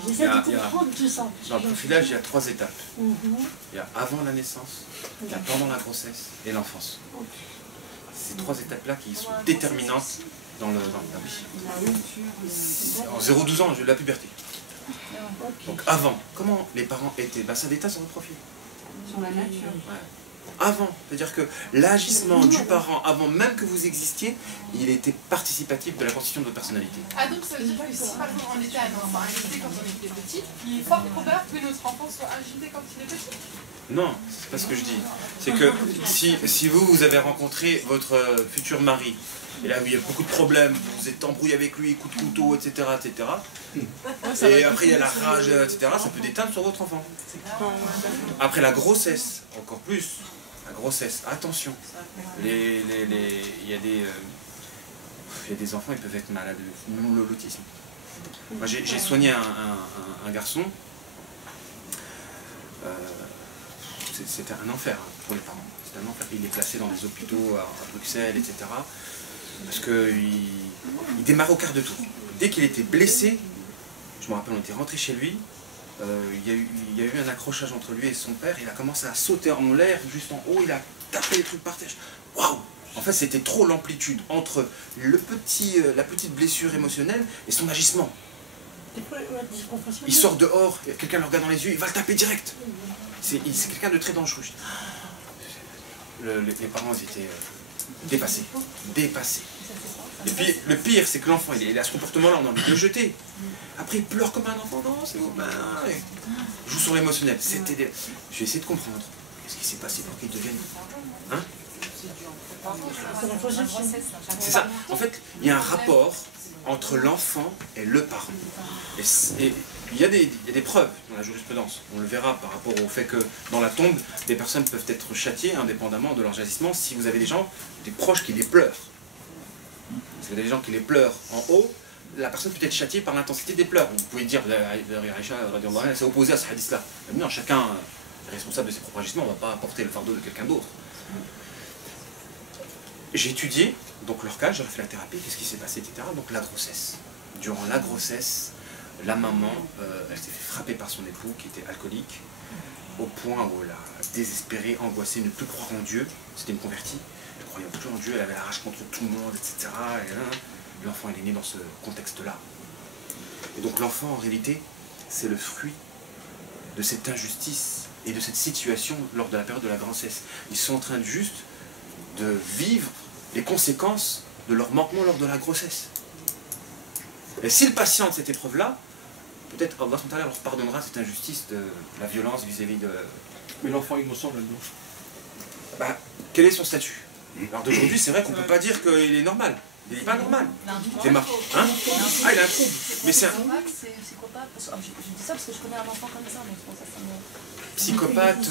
J'essaie de comprendre tout ça. Dans le profilage, il y a 3 étapes. Il y a avant la naissance, il y a pendant la grossesse et l'enfance. Ces 3 étapes-là qui sont déterminantes dans la vie. En 0-12 ans, j'ai eu la puberté. Donc avant, comment les parents étaient? Ça détaille sur le profil. Sur la nature. Ouais. Avant, c'est-à-dire que l'agissement du parent, avant même que vous existiez, il était participatif de la constitution de votre personnalité. Ah donc ça veut dire que si par exemple on était un enfant agité quand on était petit, il est fort probable que notre enfant soit agité quand il est petit? Non, c'est pas ce que je dis. C'est que si vous avez rencontré votre futur mari, et là il y a beaucoup de problèmes, vous vous êtes embrouillé avec lui, coup de couteau, etc. Et après il y a la rage, etc. Ça peut déteindre sur votre enfant. Après la grossesse, encore plus. La grossesse, attention. Il y a des enfants, ils peuvent être malades, même l'autisme. Moi j'ai soigné un garçon. C'était un enfer pour les parents. C'était un enfer. Il est placé dans des hôpitaux à Bruxelles, etc. Parce qu'il démarrait au quart de tour. Dès qu'il était blessé, je me rappelle, on était rentré chez lui, il y a eu un accrochage entre lui et son père, il a commencé à sauter en l'air, juste en haut, il a tapé les trucs par terre. Waouh! En fait, c'était trop l'amplitude entre la petite blessure émotionnelle et son agissement. Il sort dehors, quelqu'un le regarde dans les yeux, il va le taper direct. C'est quelqu'un de très dangereux. Les parents étaient dépassés. Et puis le pire, c'est que l'enfant, il a ce comportement-là, on a envie de le jeter. Après, il pleure comme un enfant, non, c'est humain. Il joue sur l'émotionnel. Je vais essayer de comprendre. Qu'est-ce qui s'est passé pour qu'il devienne... Hein? C'est la conception. C'est ça. En fait, il y a un rapport entre l'enfant et le parent. Et il y a des preuves dans la jurisprudence. On le verra par rapport au fait que dans la tombe, des personnes peuvent être châtiées indépendamment de leur agissement si vous avez des proches qui les pleurent. Si vous avez des gens qui les pleurent en haut, la personne peut être châtiée par l'intensité des pleurs. Vous pouvez dire, Aïcha, elle s'est opposée à ce hadith-là. Non, chacun est responsable de ses propres agissements, on ne va pas porter le fardeau de quelqu'un d'autre. J'ai étudié donc leur cas, j'ai fait la thérapie, qu'est-ce qui s'est passé, etc. Donc la grossesse. Durant la grossesse, la maman, elle s'est fait frapper par son époux qui était alcoolique, au point où elle a désespéré, angoissé, ne plus croire en Dieu. C'était une convertie. Elle croyait plus en Dieu, elle avait la rage contre tout le monde, etc. Et l'enfant est né dans ce contexte-là. Et donc l'enfant, en réalité, c'est le fruit de cette injustice et de cette situation lors de la période de la grossesse. Ils sont en train juste de vivre les conséquences de leur manquement lors de la grossesse. Et s'ils patientent cette épreuve-là, peut-être Allah leur pardonnera cette injustice de la violence vis-à-vis de... Mais l'enfant innocent là-dedans. Bah, quel est son statut? Alors d'aujourd'hui, c'est vrai qu'on ne peut pas dire qu'il est normal. Il n'est pas normal. C'est marrant. Hein? Ah, il a un trouble. Mais c'est un... Psychopathe, je dis ça parce que je connais un enfant comme ça, mais c'est pour ça que ça me... Psychopathe,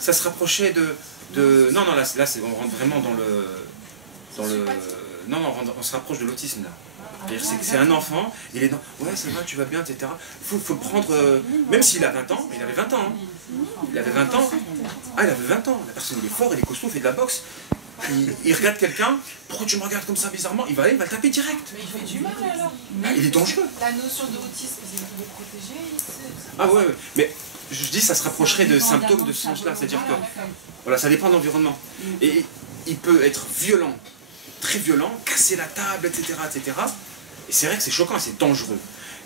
ça se rapprochait de... Non, là on rentre vraiment dans le... Non, on se rapproche de l'autisme là. C'est un enfant, il est dans... Ouais, ça va, tu vas bien, etc. Il faut le prendre... Même s'il a 20 ans, il avait 20 ans. Hein. Il avait 20 ans. Ah, il avait 20 ans. La personne, il est fort, il est costaud, il fait de la boxe. Il regarde quelqu'un, pourquoi tu me regardes comme ça bizarrement? Il va le taper direct. Mais il fait du mal alors. Ah, il est dangereux. La notion d'autisme, c'est de protéger. Ah ouais, mais je dis ça se rapprocherait de symptômes de ce sens-là, c'est-à-dire que voilà, ça dépend de l'environnement. Et il peut être violent, très violent, casser la table, etc. etc. Et c'est vrai que c'est choquant, c'est dangereux.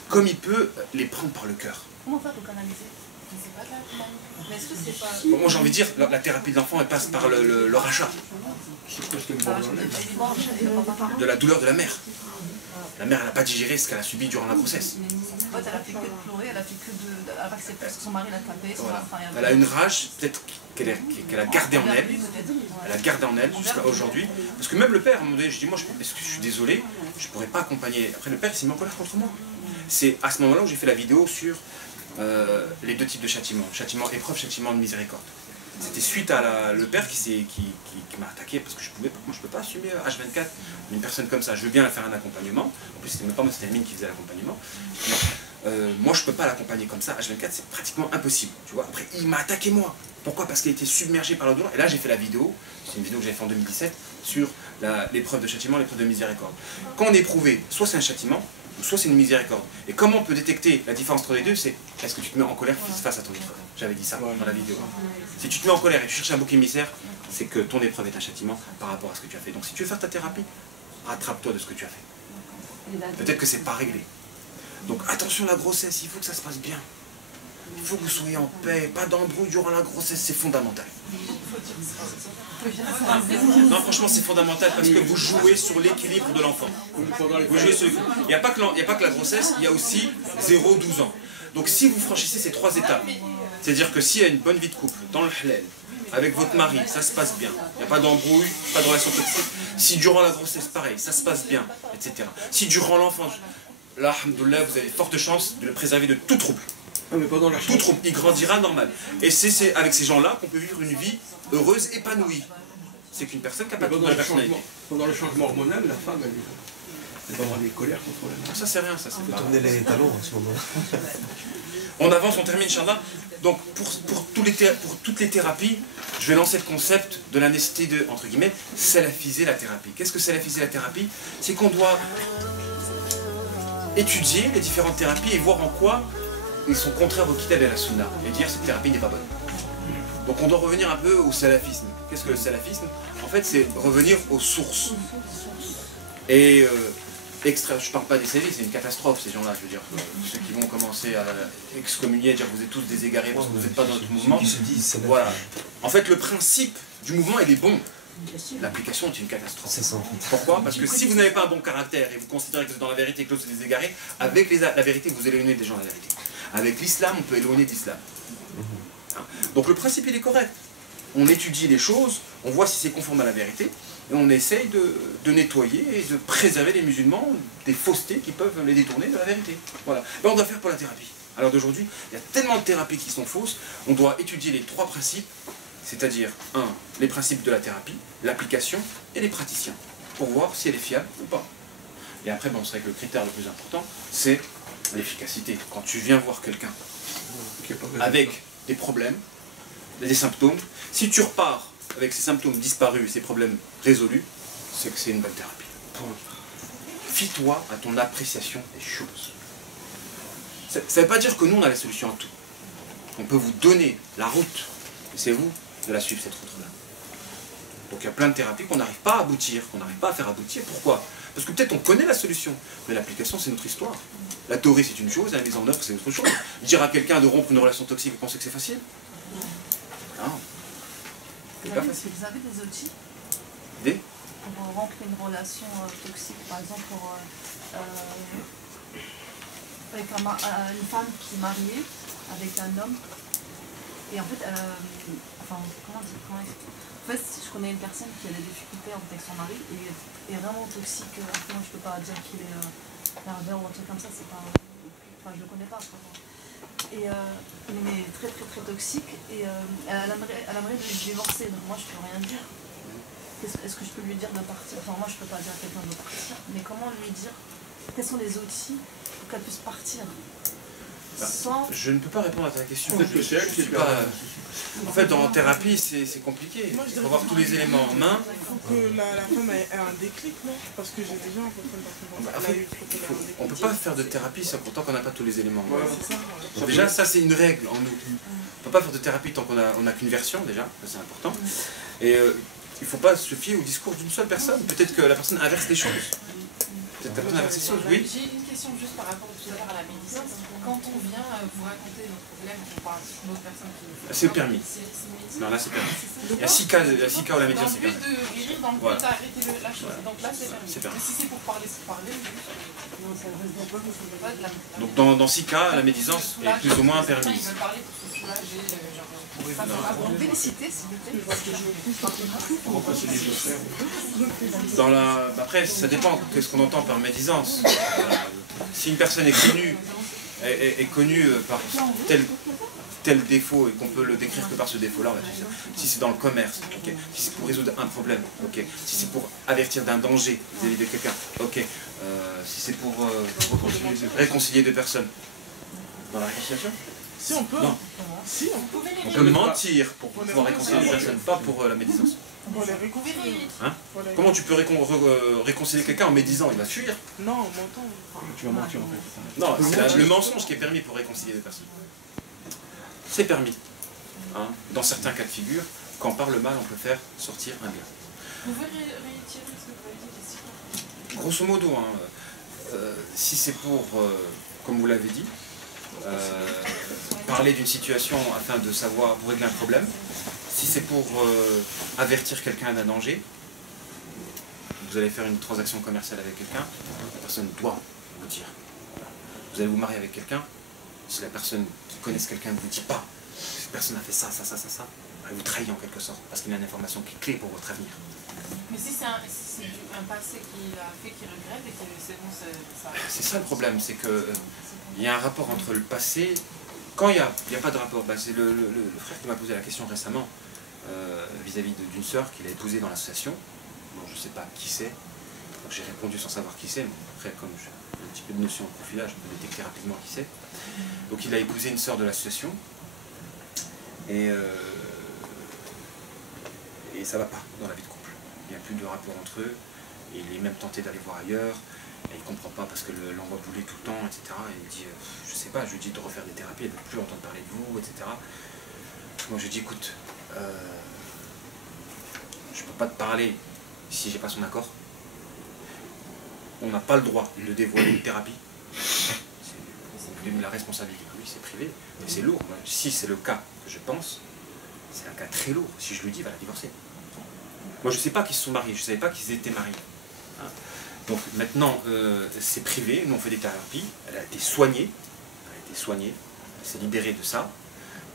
Comme il peut les prendre par le cœur. Comment faire pour canaliser? C'est pas de la canaliser. Mais est-ce que c'est pas... Bon, moi j'ai envie de dire, la thérapie de l'enfant, elle passe par le rachat. De la douleur de la mère. La mère, elle n'a pas digéré ce qu'elle a subi durant la grossesse. En fait, elle a fait que de pleurer, elle a fait que de accepter parce que son mari l'a tapé. Voilà. Elle a une rage, peut-être qu'elle a gardée en elle. Elle a gardé en elle jusqu'à aujourd'hui. Parce que même le père, à un moment donné, je dis, moi, est-ce que je suis désolé, je ne pourrais pas accompagner. Après, le père, il s'est mis en colère contre moi. C'est à ce moment-là où j'ai fait la vidéo sur les deux types de châtiments. Châtiment épreuve, châtiment de miséricorde. C'était suite à le père qui m'a attaqué parce que moi je peux pas assumer H24 une personne comme ça. Je veux bien faire un accompagnement. En plus c'était même pas moi, c'était Amine qui faisait l'accompagnement. Moi je peux pas l'accompagner comme ça. H24 c'est pratiquement impossible. Tu vois. Après il m'a attaqué moi. Pourquoi? Parce qu'il était submergé par la douleur. Et là j'ai fait la vidéo. C'est une vidéo que j'avais fait en 2017 sur l'épreuve de châtiment, l'épreuve de miséricorde. Quand on est éprouvé, soit c'est un châtiment, soit c'est une miséricorde. Et comment on peut détecter la différence entre les deux? C'est est-ce que tu te mets en colère face à ton épreuve? J'avais dit ça dans la vidéo. Si tu te mets en colère et tu cherches un bouc émissaire, c'est que ton épreuve est un châtiment par rapport à ce que tu as fait. Donc si tu veux faire ta thérapie, rattrape-toi de ce que tu as fait. Peut-être que c'est pas réglé. Donc attention à la grossesse, il faut que ça se passe bien. Il faut que vous soyez en paix, pas d'embrouille durant la grossesse, c'est fondamental. Non, franchement, c'est fondamental parce que vous jouez sur l'équilibre de l'enfant. Vous jouez sur l'équilibre. Il n'y a pas que la grossesse, il y a aussi 0-12 ans. Donc si vous franchissez ces 3 étapes, c'est-à-dire que s'il y a une bonne vie de couple, dans le halal, avec votre mari, ça se passe bien, il n'y a pas d'embrouille, pas de relation toxique. Si durant la grossesse, pareil, ça se passe bien, etc. Si durant l'enfance, là, alhamdoulilah, vous avez forte chance de le préserver de tout trouble. Tout trouble, il grandira normal. Et c'est avec ces gens-là qu'on peut vivre une vie heureuse, épanouie. C'est qu'une personne qui n'a pas de personnalité. Pendant le changement hormonal, la femme, elle va avoir des colères contre la mère. Ça c'est rien, ça c'est pas... tourner les talons en ce moment. On avance, on termine, Inch'Allah. Donc pour toutes les thérapies, je vais lancer le concept de la nécessité de, entre guillemets, salafiser la thérapie. Qu'est-ce que salafiser la thérapie? C'est qu'on doit étudier les différentes thérapies et voir en quoi ils sont contraires au kitab et à la sunna. Et dire cette thérapie n'est pas bonne. Donc on doit revenir un peu au salafisme. Qu'est-ce que le salafisme? En fait, c'est revenir aux sources. Et je ne parle pas des salafistes, c'est une catastrophe ces gens-là, je veux dire. Ceux qui vont commencer à excommunier, dire que vous êtes tous des égarés parce que vous n'êtes pas dans notre mouvement. Voilà. En fait, le principe du mouvement, il est bon. L'application est une catastrophe. C'est ça. Pourquoi? Parce que si vous n'avez pas un bon caractère et vous considérez que vous êtes dans la vérité et que l'autre c'est des égarés, avec la vérité, vous éloignez des gens de la vérité. Avec l'islam, on peut éloigner de l'islam. Donc le principe, il est correct. on étudie les choses, on voit si c'est conforme à la vérité, et on essaye de nettoyer et de préserver les musulmans des faussetés qui peuvent les détourner de la vérité. Voilà. Ben, on doit faire pour la thérapie. À l'heure d'aujourd'hui, il y a tellement de thérapies qui sont fausses, on doit étudier les 3 principes, c'est-à-dire, 1, les principes de la thérapie, l'application et les praticiens, pour voir si elle est fiable ou pas. Et après, bon, c'est vrai que le critère le plus important, c'est l'efficacité. Quand tu viens voir quelqu'un avec des problèmes, des symptômes, si tu repars avec ces symptômes disparus, ces problèmes résolus, c'est que c'est une bonne thérapie. Fie-toi à ton appréciation des choses. Ça ne veut pas dire que nous, on a la solution à tout. On peut vous donner la route, et c'est vous de la suivre, cette route-là. Donc il y a plein de thérapies qu'on n'arrive pas à aboutir, qu'on n'arrive pas à faire aboutir. Pourquoi? Parce que peut-être on connaît la solution, mais l'application, c'est notre histoire. La théorie, c'est une chose, la mise en œuvre, c'est autre chose. Dire à quelqu'un de rompre une relation toxique, vous pensez que c'est facile? Non. C'est pas facile. Vous avez des outils pour rompre une relation toxique, par exemple avec une femme qui est mariée avec un homme, et en fait, comment je connais une personne qui a des difficultés avec son mari et est vraiment toxique. Moi, je peux pas dire qu'il est pervers ou un truc comme ça, c'est pas, enfin, je le connais pas. Et il est très toxique, et elle aimerait le divorcer, donc moi je peux rien dire. Est-ce que je peux lui dire de partir? Enfin, moi je peux pas dire à quelqu'un de partir, mais comment lui dire? Quels sont les outils pour qu'elle puisse partir sans... Je ne peux pas répondre à ta question. Peut-être que c'est elle qui est En fait, en thérapie, c'est compliqué. Il faut avoir tous les éléments en main. Il faut que la femme ait un déclic, non? Parce que j'ai déjà rencontré on ne peut pas faire de thérapie sans pourtant qu'on n'a pas tous les éléments en main. Donc déjà, ça c'est une règle en nous. On ne peut pas faire de thérapie tant qu'on n'a qu'une version, déjà, c'est important. Et il ne faut pas se fier au discours d'une seule personne. Peut-être que la personne inverse les choses. Peut-être que la personne inverse les choses, oui. J'ai une question juste par rapport tout à l'heure à la médecine. Quand on vient vous raconter nos problèmes, on parle d'une autre personne qui... C'est permis. Non, là c'est permis. Il y a 6 cas où la médecine c'est permis. Dans le but de guérir, dans le but d'arrêter la chose. Donc là c'est permis. Mais si c'est pour parler, c'est parler. Donc dans 6 cas, la médisance est plus ou moins permise. Vous pouvez les citer, s'il vous plaît. Après, ça dépend de ce qu'on entend par médisance. Si une personne est connue par tel défaut et qu'on peut le décrire que par ce défaut-là, si c'est dans le commerce, okay. Si c'est pour résoudre un problème, okay. Si c'est pour avertir d'un danger vis-à-vis de quelqu'un, ok. Si c'est pour réconcilier deux personnes. Dans la réconciliation? Si on peut. Non. Si, on peut mentir pour pouvoir réconcilier des personnes, pas pour la médisance. Pour les réconcilier. Hein? Comment tu peux réconcilier quelqu'un en médisant? Il va fuir. Non, en mentant. Tu vas mentir en fait. Non, c'est le mensonge qui est permis pour réconcilier des personnes. C'est permis. Hein? Dans certains cas de figure, quand par le mal, on peut faire sortir un bien. Vous pouvez réitérer ce que vous avez dit? Grosso modo, hein, si c'est pour, comme vous l'avez dit, parler d'une situation afin de savoir, pour régler un problème, si c'est pour avertir quelqu'un d'un danger, vous allez faire une transaction commerciale avec quelqu'un, la personne doit vous dire. Vous allez vous marier avec quelqu'un, si la personne qui connaît quelqu'un ne vous dit pas, cette personne a fait ça, elle vous trahit en quelque sorte, parce qu'il y a une information qui est clé pour votre avenir. Mais si c'est un passé qu'il a fait, qu'il regrette et que c'est bon, ça... C'est ça le problème, c'est que il y a un rapport entre le passé. Quand il n'y a pas de rapport, c'est le frère qui m'a posé la question récemment vis-à-vis d'une sœur qu'il a épousée dans l'association. Bon, je ne sais pas qui c'est, j'ai répondu sans savoir qui c'est, mais après comme j'ai un petit peu de notion de profilage, je peux détecter rapidement qui c'est. Donc il a épousé une sœur de l'association et ça ne va pas dans la vie de couple. Il n'y a plus de rapport entre eux, et il est même tenté d'aller voir ailleurs. Et il ne comprend pas parce que l'envoie bouler tout le temps, etc. Et il dit, je sais pas, je lui dis de refaire des thérapies, elle ne veut plus entendre parler de vous, etc. Moi je lui dis, écoute, je ne peux pas te parler si j'ai pas son accord. On n'a pas le droit de dévoiler une thérapie. C'est la responsabilité, oui, c'est privé, mais c'est lourd. Si c'est le cas que je pense, c'est un cas très lourd. Si je lui dis, il va la divorcer. Moi je ne sais pas qu'ils se sont mariés, je ne savais pas qu'ils étaient mariés. Hein. Donc maintenant, c'est privé, nous on fait des thérapies, elle a été soignée, elle s'est libérée de ça.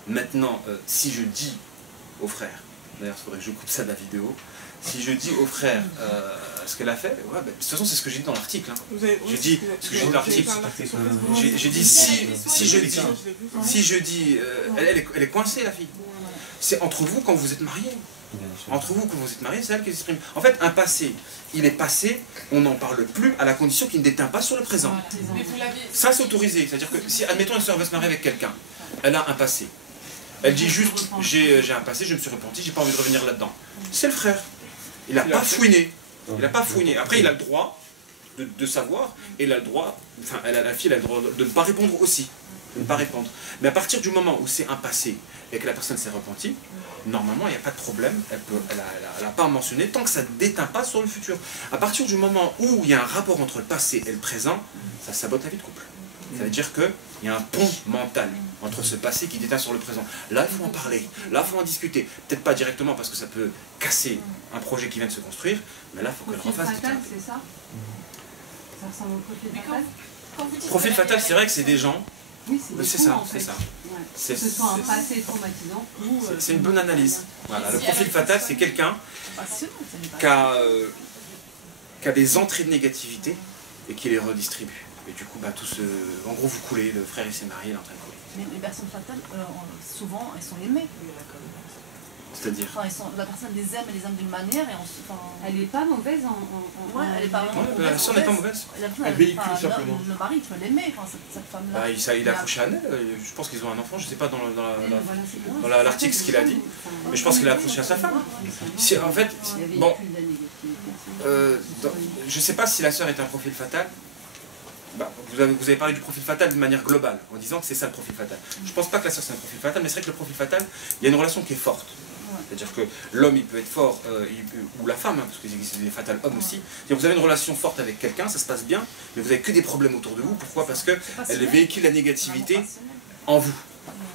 Maintenant, si je dis au frère, d'ailleurs il faudrait que je coupe ça de la vidéo, si je dis au frère ce qu'elle a fait, ouais, de toute façon c'est ce que j'ai dit dans l'article. Hein. J'ai dit ce que j'ai dit dans l'article. J'ai dit si je dis, elle est coincée la fille. C'est entre vous quand vous êtes mariés. Entre vous quand vous êtes mariés, c'est elle qui s'exprime. En fait, un passé, il est passé, on n'en parle plus à la condition qu'il ne déteint pas sur le présent. Ça c'est autorisé. C'est-à-dire que si, admettons, une soeur veut se marier avec quelqu'un, elle a un passé. Elle dit juste, j'ai un passé, je me suis repenti, j'ai pas envie de revenir là-dedans. C'est le frère. Il n'a pas fouiné. Il n'a pas fouiné. Après, il a le droit de savoir, et il a le droit, enfin, la fille a le droit de ne pas répondre aussi. De ne pas répondre. Mais à partir du moment où c'est un passé et que la personne s'est repentie, normalement, il n'y a pas de problème. Elle n'a pas à mentionner tant que ça ne déteint pas sur le futur. À partir du moment où il y a un rapport entre le passé et le présent, ça sabote la vie de couple. Ça veut dire qu'il y a un pont mental entre ce passé qui déteint sur le présent. Là, il faut en parler. Là, il faut en discuter. Peut-être pas directement parce que ça peut casser un projet qui vient de se construire, mais là, il faut qu'elle refasse des thérapie. C'est ça? Ça ressemble au profil fatal? Profil fatal, c'est vrai que c'est des gens. Oui, c'est ça, c'est ça. Que ce soit un passé traumatisant ou... C'est une bonne analyse. Voilà, le profil fatal, c'est quelqu'un qui a des entrées de négativité et qui les redistribue. Et du coup, en gros, vous coulez, le frère il s'est marié, il est en train de couler. Mais les personnes fatales, souvent, elles sont aimées. C'est-à-dire la personne les aime, elle les aime d'une manière et elle n'est pas mauvaise Ouais, elle n'est pas mauvaise. La soeur n'est pas mauvaise. Elle véhicule simplement. Le mari, il faut l'aimer, cette femme-là. Il a accroché à elle, je pense qu'ils ont un enfant, je ne sais pas dans l'article ce qu'il a dit, mais je pense qu'il a accroché à sa femme. En fait, bon, je ne sais pas si la soeur est un profil fatal. Vous avez parlé du profil fatal de manière globale, en disant que c'est ça le profil fatal. Je ne pense pas que la soeur c'est un profil fatal, mais c'est vrai que le profil fatal, il y a une relation qui est forte. C'est-à-dire que l'homme il peut être fort, ou la femme, parce qu'il existe des fatales hommes aussi. Vous avez une relation forte avec quelqu'un, ça se passe bien, mais vous n'avez que des problèmes autour de vous. Pourquoi? Parce qu'elle véhicule la négativité en vous.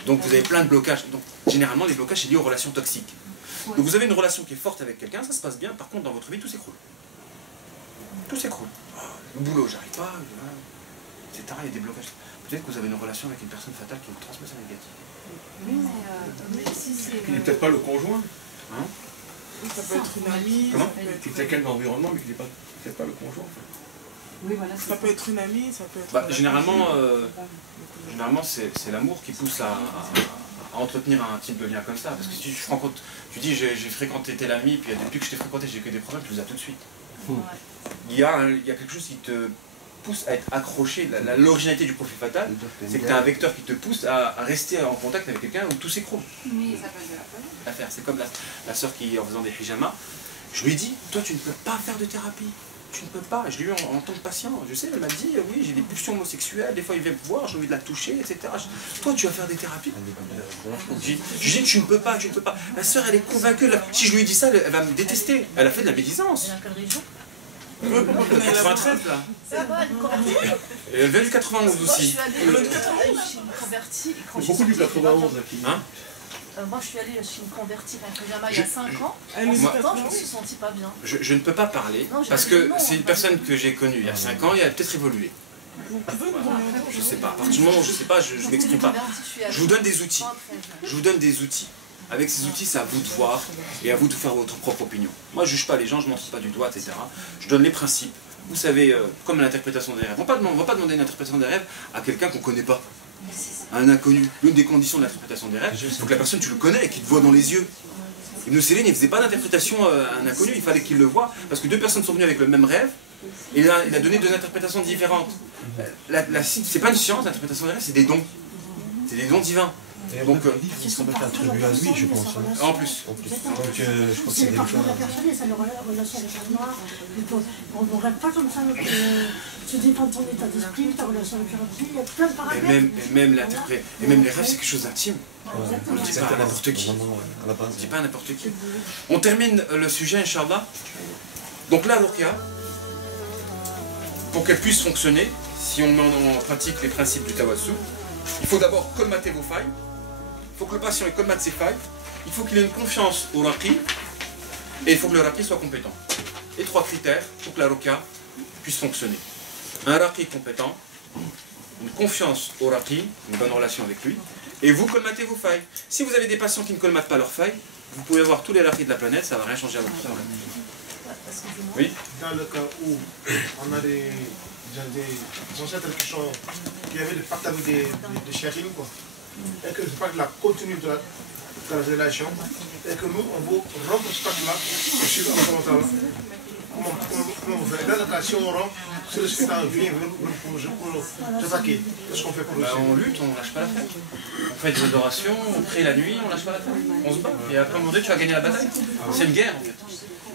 Donc vous avez plein de blocages. Donc généralement les blocages c'est lié aux relations toxiques. Donc vous avez une relation qui est forte avec quelqu'un, ça se passe bien, par contre dans votre vie tout s'écroule. Tout s'écroule. Le boulot, j'arrive pas, etc. Il y a des blocages. Peut-être que vous avez une relation avec une personne fatale qui vous transmet sa négativité. Oui, mais si c'est... Il n'est peut-être pas le conjoint. Hein? Ça peut être une amie. Comment? C'est quelqu'un de l'environnement, mais qui n'est peut-être pas le conjoint. En fait. Oui, voilà, ça peut être une amie, ça peut être... Généralement, c'est l'amour qui pousse à entretenir un type de lien comme ça. Parce que si tu dis j'ai fréquenté tel ami, puis depuis que je t'ai fréquenté, j'ai eu que des problèmes, tu les as tout de suite. Il y a quelque chose qui te pousse à être accroché. L'originalité du profil fatal, c'est que tu as un vecteur qui te pousse à rester en contact avec quelqu'un où tout s'écroule. Mais ça peut être l'affaire. C'est comme la sœur qui, en faisant des pyjamas, je lui ai dit, toi tu ne peux pas faire de thérapie. Tu ne peux pas. Je l'ai eu en tant que patient. Je sais, elle m'a dit, oui, j'ai des pulsions homosexuelles, des fois il vient me voir, j'ai envie de la toucher, etc. Toi tu vas faire des thérapies. Je lui ai dit, tu ne peux pas, tu ne peux pas. La sœur, elle est convaincue. Si je lui ai dit ça, elle va me détester. Elle a fait de la médisance. 93 là. Elle vient du 91 aussi. Beaucoup du 91 là qui. Moi je suis allée chez une convertie avec pyjama il y a 5 ans. Je me suis sentie pas bien. Je ne peux pas parler parce que c'est une personne que j'ai connue il y a 5 ans et elle a peut-être évolué. Je sais pas. À partir du moment où je sais pas, je ne m'exprime pas. Je vous donne des outils. Je vous donne des outils. Avec ces outils, c'est à vous de voir et à vous de faire votre propre opinion. Moi, je ne juge pas les gens, je ne montre pas du doigt, etc. Je donne les principes. Vous savez, comme l'interprétation des rêves. On ne va pas demander une interprétation des rêves à quelqu'un qu'on ne connaît pas, à un inconnu. L'une des conditions de l'interprétation des rêves, il faut que la personne, tu le connais et qu'il te voit dans les yeux. Ibn Sélène, il ne faisait pas d'interprétation à un inconnu, il fallait qu'il le voie, parce que deux personnes sont venues avec le même rêve, et il a donné deux interprétations différentes. C'est pas une science, l'interprétation des rêves, c'est des dons. C'est des dons divins. Donc, qui sont attribués à lui, je pense. En plus. Donc, je pense que c'est des parfois la personne et ça le relation avec la noire. On ne rêve pas comme ça. Ça dépend de ton état d'esprit, ta relation avec la fille, il y a plein de paramètres. Et même les rêves, c'est quelque chose d'intime. On ne dit pas à n'importe qui. On ne dit pas à n'importe qui. On termine le sujet, Inch'Allah. Donc là, l'Ruqya, pour qu'elle puisse fonctionner, si on met en pratique les principes du Tawassul, il faut d'abord colmater vos failles. Il faut que le patient colmate ses failles. Il faut qu'il ait une confiance au raqi. Et il faut que le raqi soit compétent. Et 3 critères pour que la ruqya puisse fonctionner. Un raqi compétent, une confiance au raqi, une bonne relation avec lui, et vous colmatez vos failles. Si vous avez des patients qui ne colmatent pas leurs failles, Vous pouvez avoir tous les laquis de la planète, ça ne va rien changer à votre problème. Oui. Dans le cas où on a des ancêtres qui avaient des pactes avec des chérim, quoi, et que c'est pas de la continuité de la relation, et que nous, on veut rompre ce pacte-là, et suivre en là. Comment on fait? Dans le cas, si on rompt, ceux qui sont venus pour nous attaquer, qu'est-ce qu'on fait pour nous? On lutte, on ne lâche pas l'affaire. On fait des adorations, on prie la nuit, on ne lâche pas l'affaire. On se bat. Et après, à un moment donné, tu vas gagner la bataille. C'est une guerre, en fait.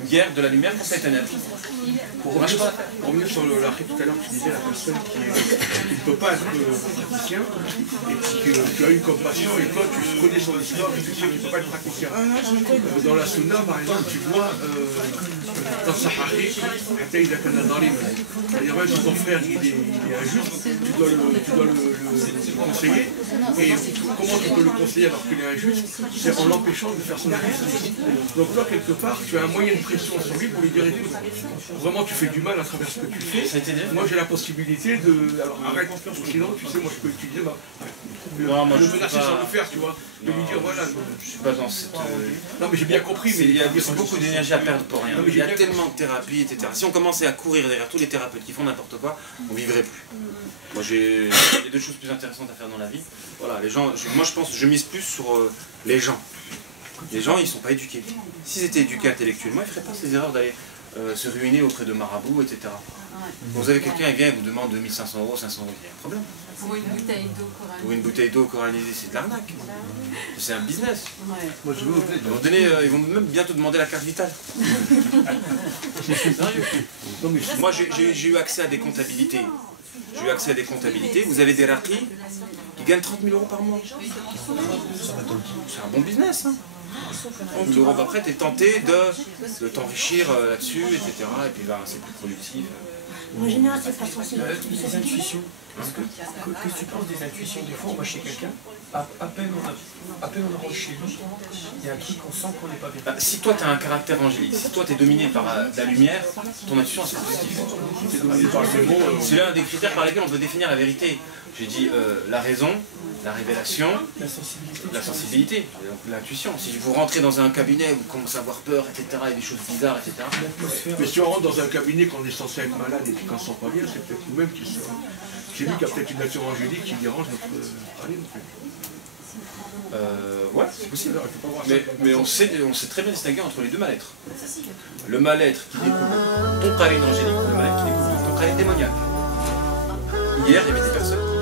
Une guerre de la lumière contre les ténèbres. Pour revenir sur l'arrêt tout à l'heure, tu disais la personne qui ne peut pas être praticien, et puis tu as une compassion, et toi tu connais son histoire, et tu sais qu'il ne peut pas être praticien. Dans la Sunna, par exemple, tu vois, dans Sahari, c'est-à-dire même si ton frère il est injuste, tu dois le conseiller. Et comment tu peux le conseiller alors qu'il est injuste? C'est en l'empêchant de faire son injustice. Donc toi, quelque part, tu as un moyen de pression sur lui pour lui dire écoute, vraiment tu fais du mal à travers ce que tu fais. Moi j'ai la possibilité de. Alors arrête, sinon tu sais, moi je peux utiliser non, moi, le menacer sans le faire, tu vois. De lui dire voilà. Je suis pas dans cette. Non mais j'ai bien compris, mais il y a beaucoup d'énergie à perdre pour rien. Il y a tellement de thérapies, etc. Si on commençait à courir derrière tous les thérapeutes qui font n'importe quoi, on ne vivrait plus. Moi j'ai deux choses plus intéressantes à faire dans la vie. Voilà, les gens, moi je pense que je mise plus sur les gens. Les gens, ils ne sont pas éduqués. S'ils étaient éduqués intellectuellement, ils ne feraient pas ces erreurs d'aller se ruiner auprès de marabouts, etc. Vous avez quelqu'un qui vient et vous demande 2500 €, 500 €, il y a un problème. Pour une bouteille d'eau coralisée. Pour une bouteille d'eau coralisée, c'est de l'arnaque. C'est un business. Moi, je veux à un moment donné, ils vont même bientôt demander la carte vitale. Moi, j'ai eu accès à des comptabilités. J'ai eu accès à des comptabilités. Vous avez des raqis qui gagnent 30 000 € par mois. C'est un bon business. Hein. 30 000 € après, tu es tenté de t'enrichir là-dessus, etc. Et puis bah, c'est plus productif. En général, c'est pas censé. Des intuitions. Qu'est-ce que tu penses des intuitions? Des fois, on va chez quelqu'un, à peine on rentre chez lui, il y a un truc qu'on sent qu'on n'est pas bien. Si toi, tu as un caractère angélique, si toi, tu es dominé par la lumière, ton intuition, c'est positif. C'est l'un des critères par lesquels on peut définir la vérité. J'ai dit la raison, la révélation, la sensibilité, l'intuition. Si vous rentrez dans un cabinet, vous commencez à avoir peur, etc., il y a des choses bizarres, etc. Mais si on rentre dans un cabinet qu'on est censé être malade et qu'on ne se sent pas bien, c'est peut-être nous-mêmes qui sommes. C'est lui qui a peut-être une nature angélique qui dérange notre praline. Ouais, c'est possible. Mais on sait très bien distinguer entre les deux mal-être. Le mal-être qui découle ton praline angélique, le mal-être qui découle ton praline démoniaque. Hier, il y avait des personnes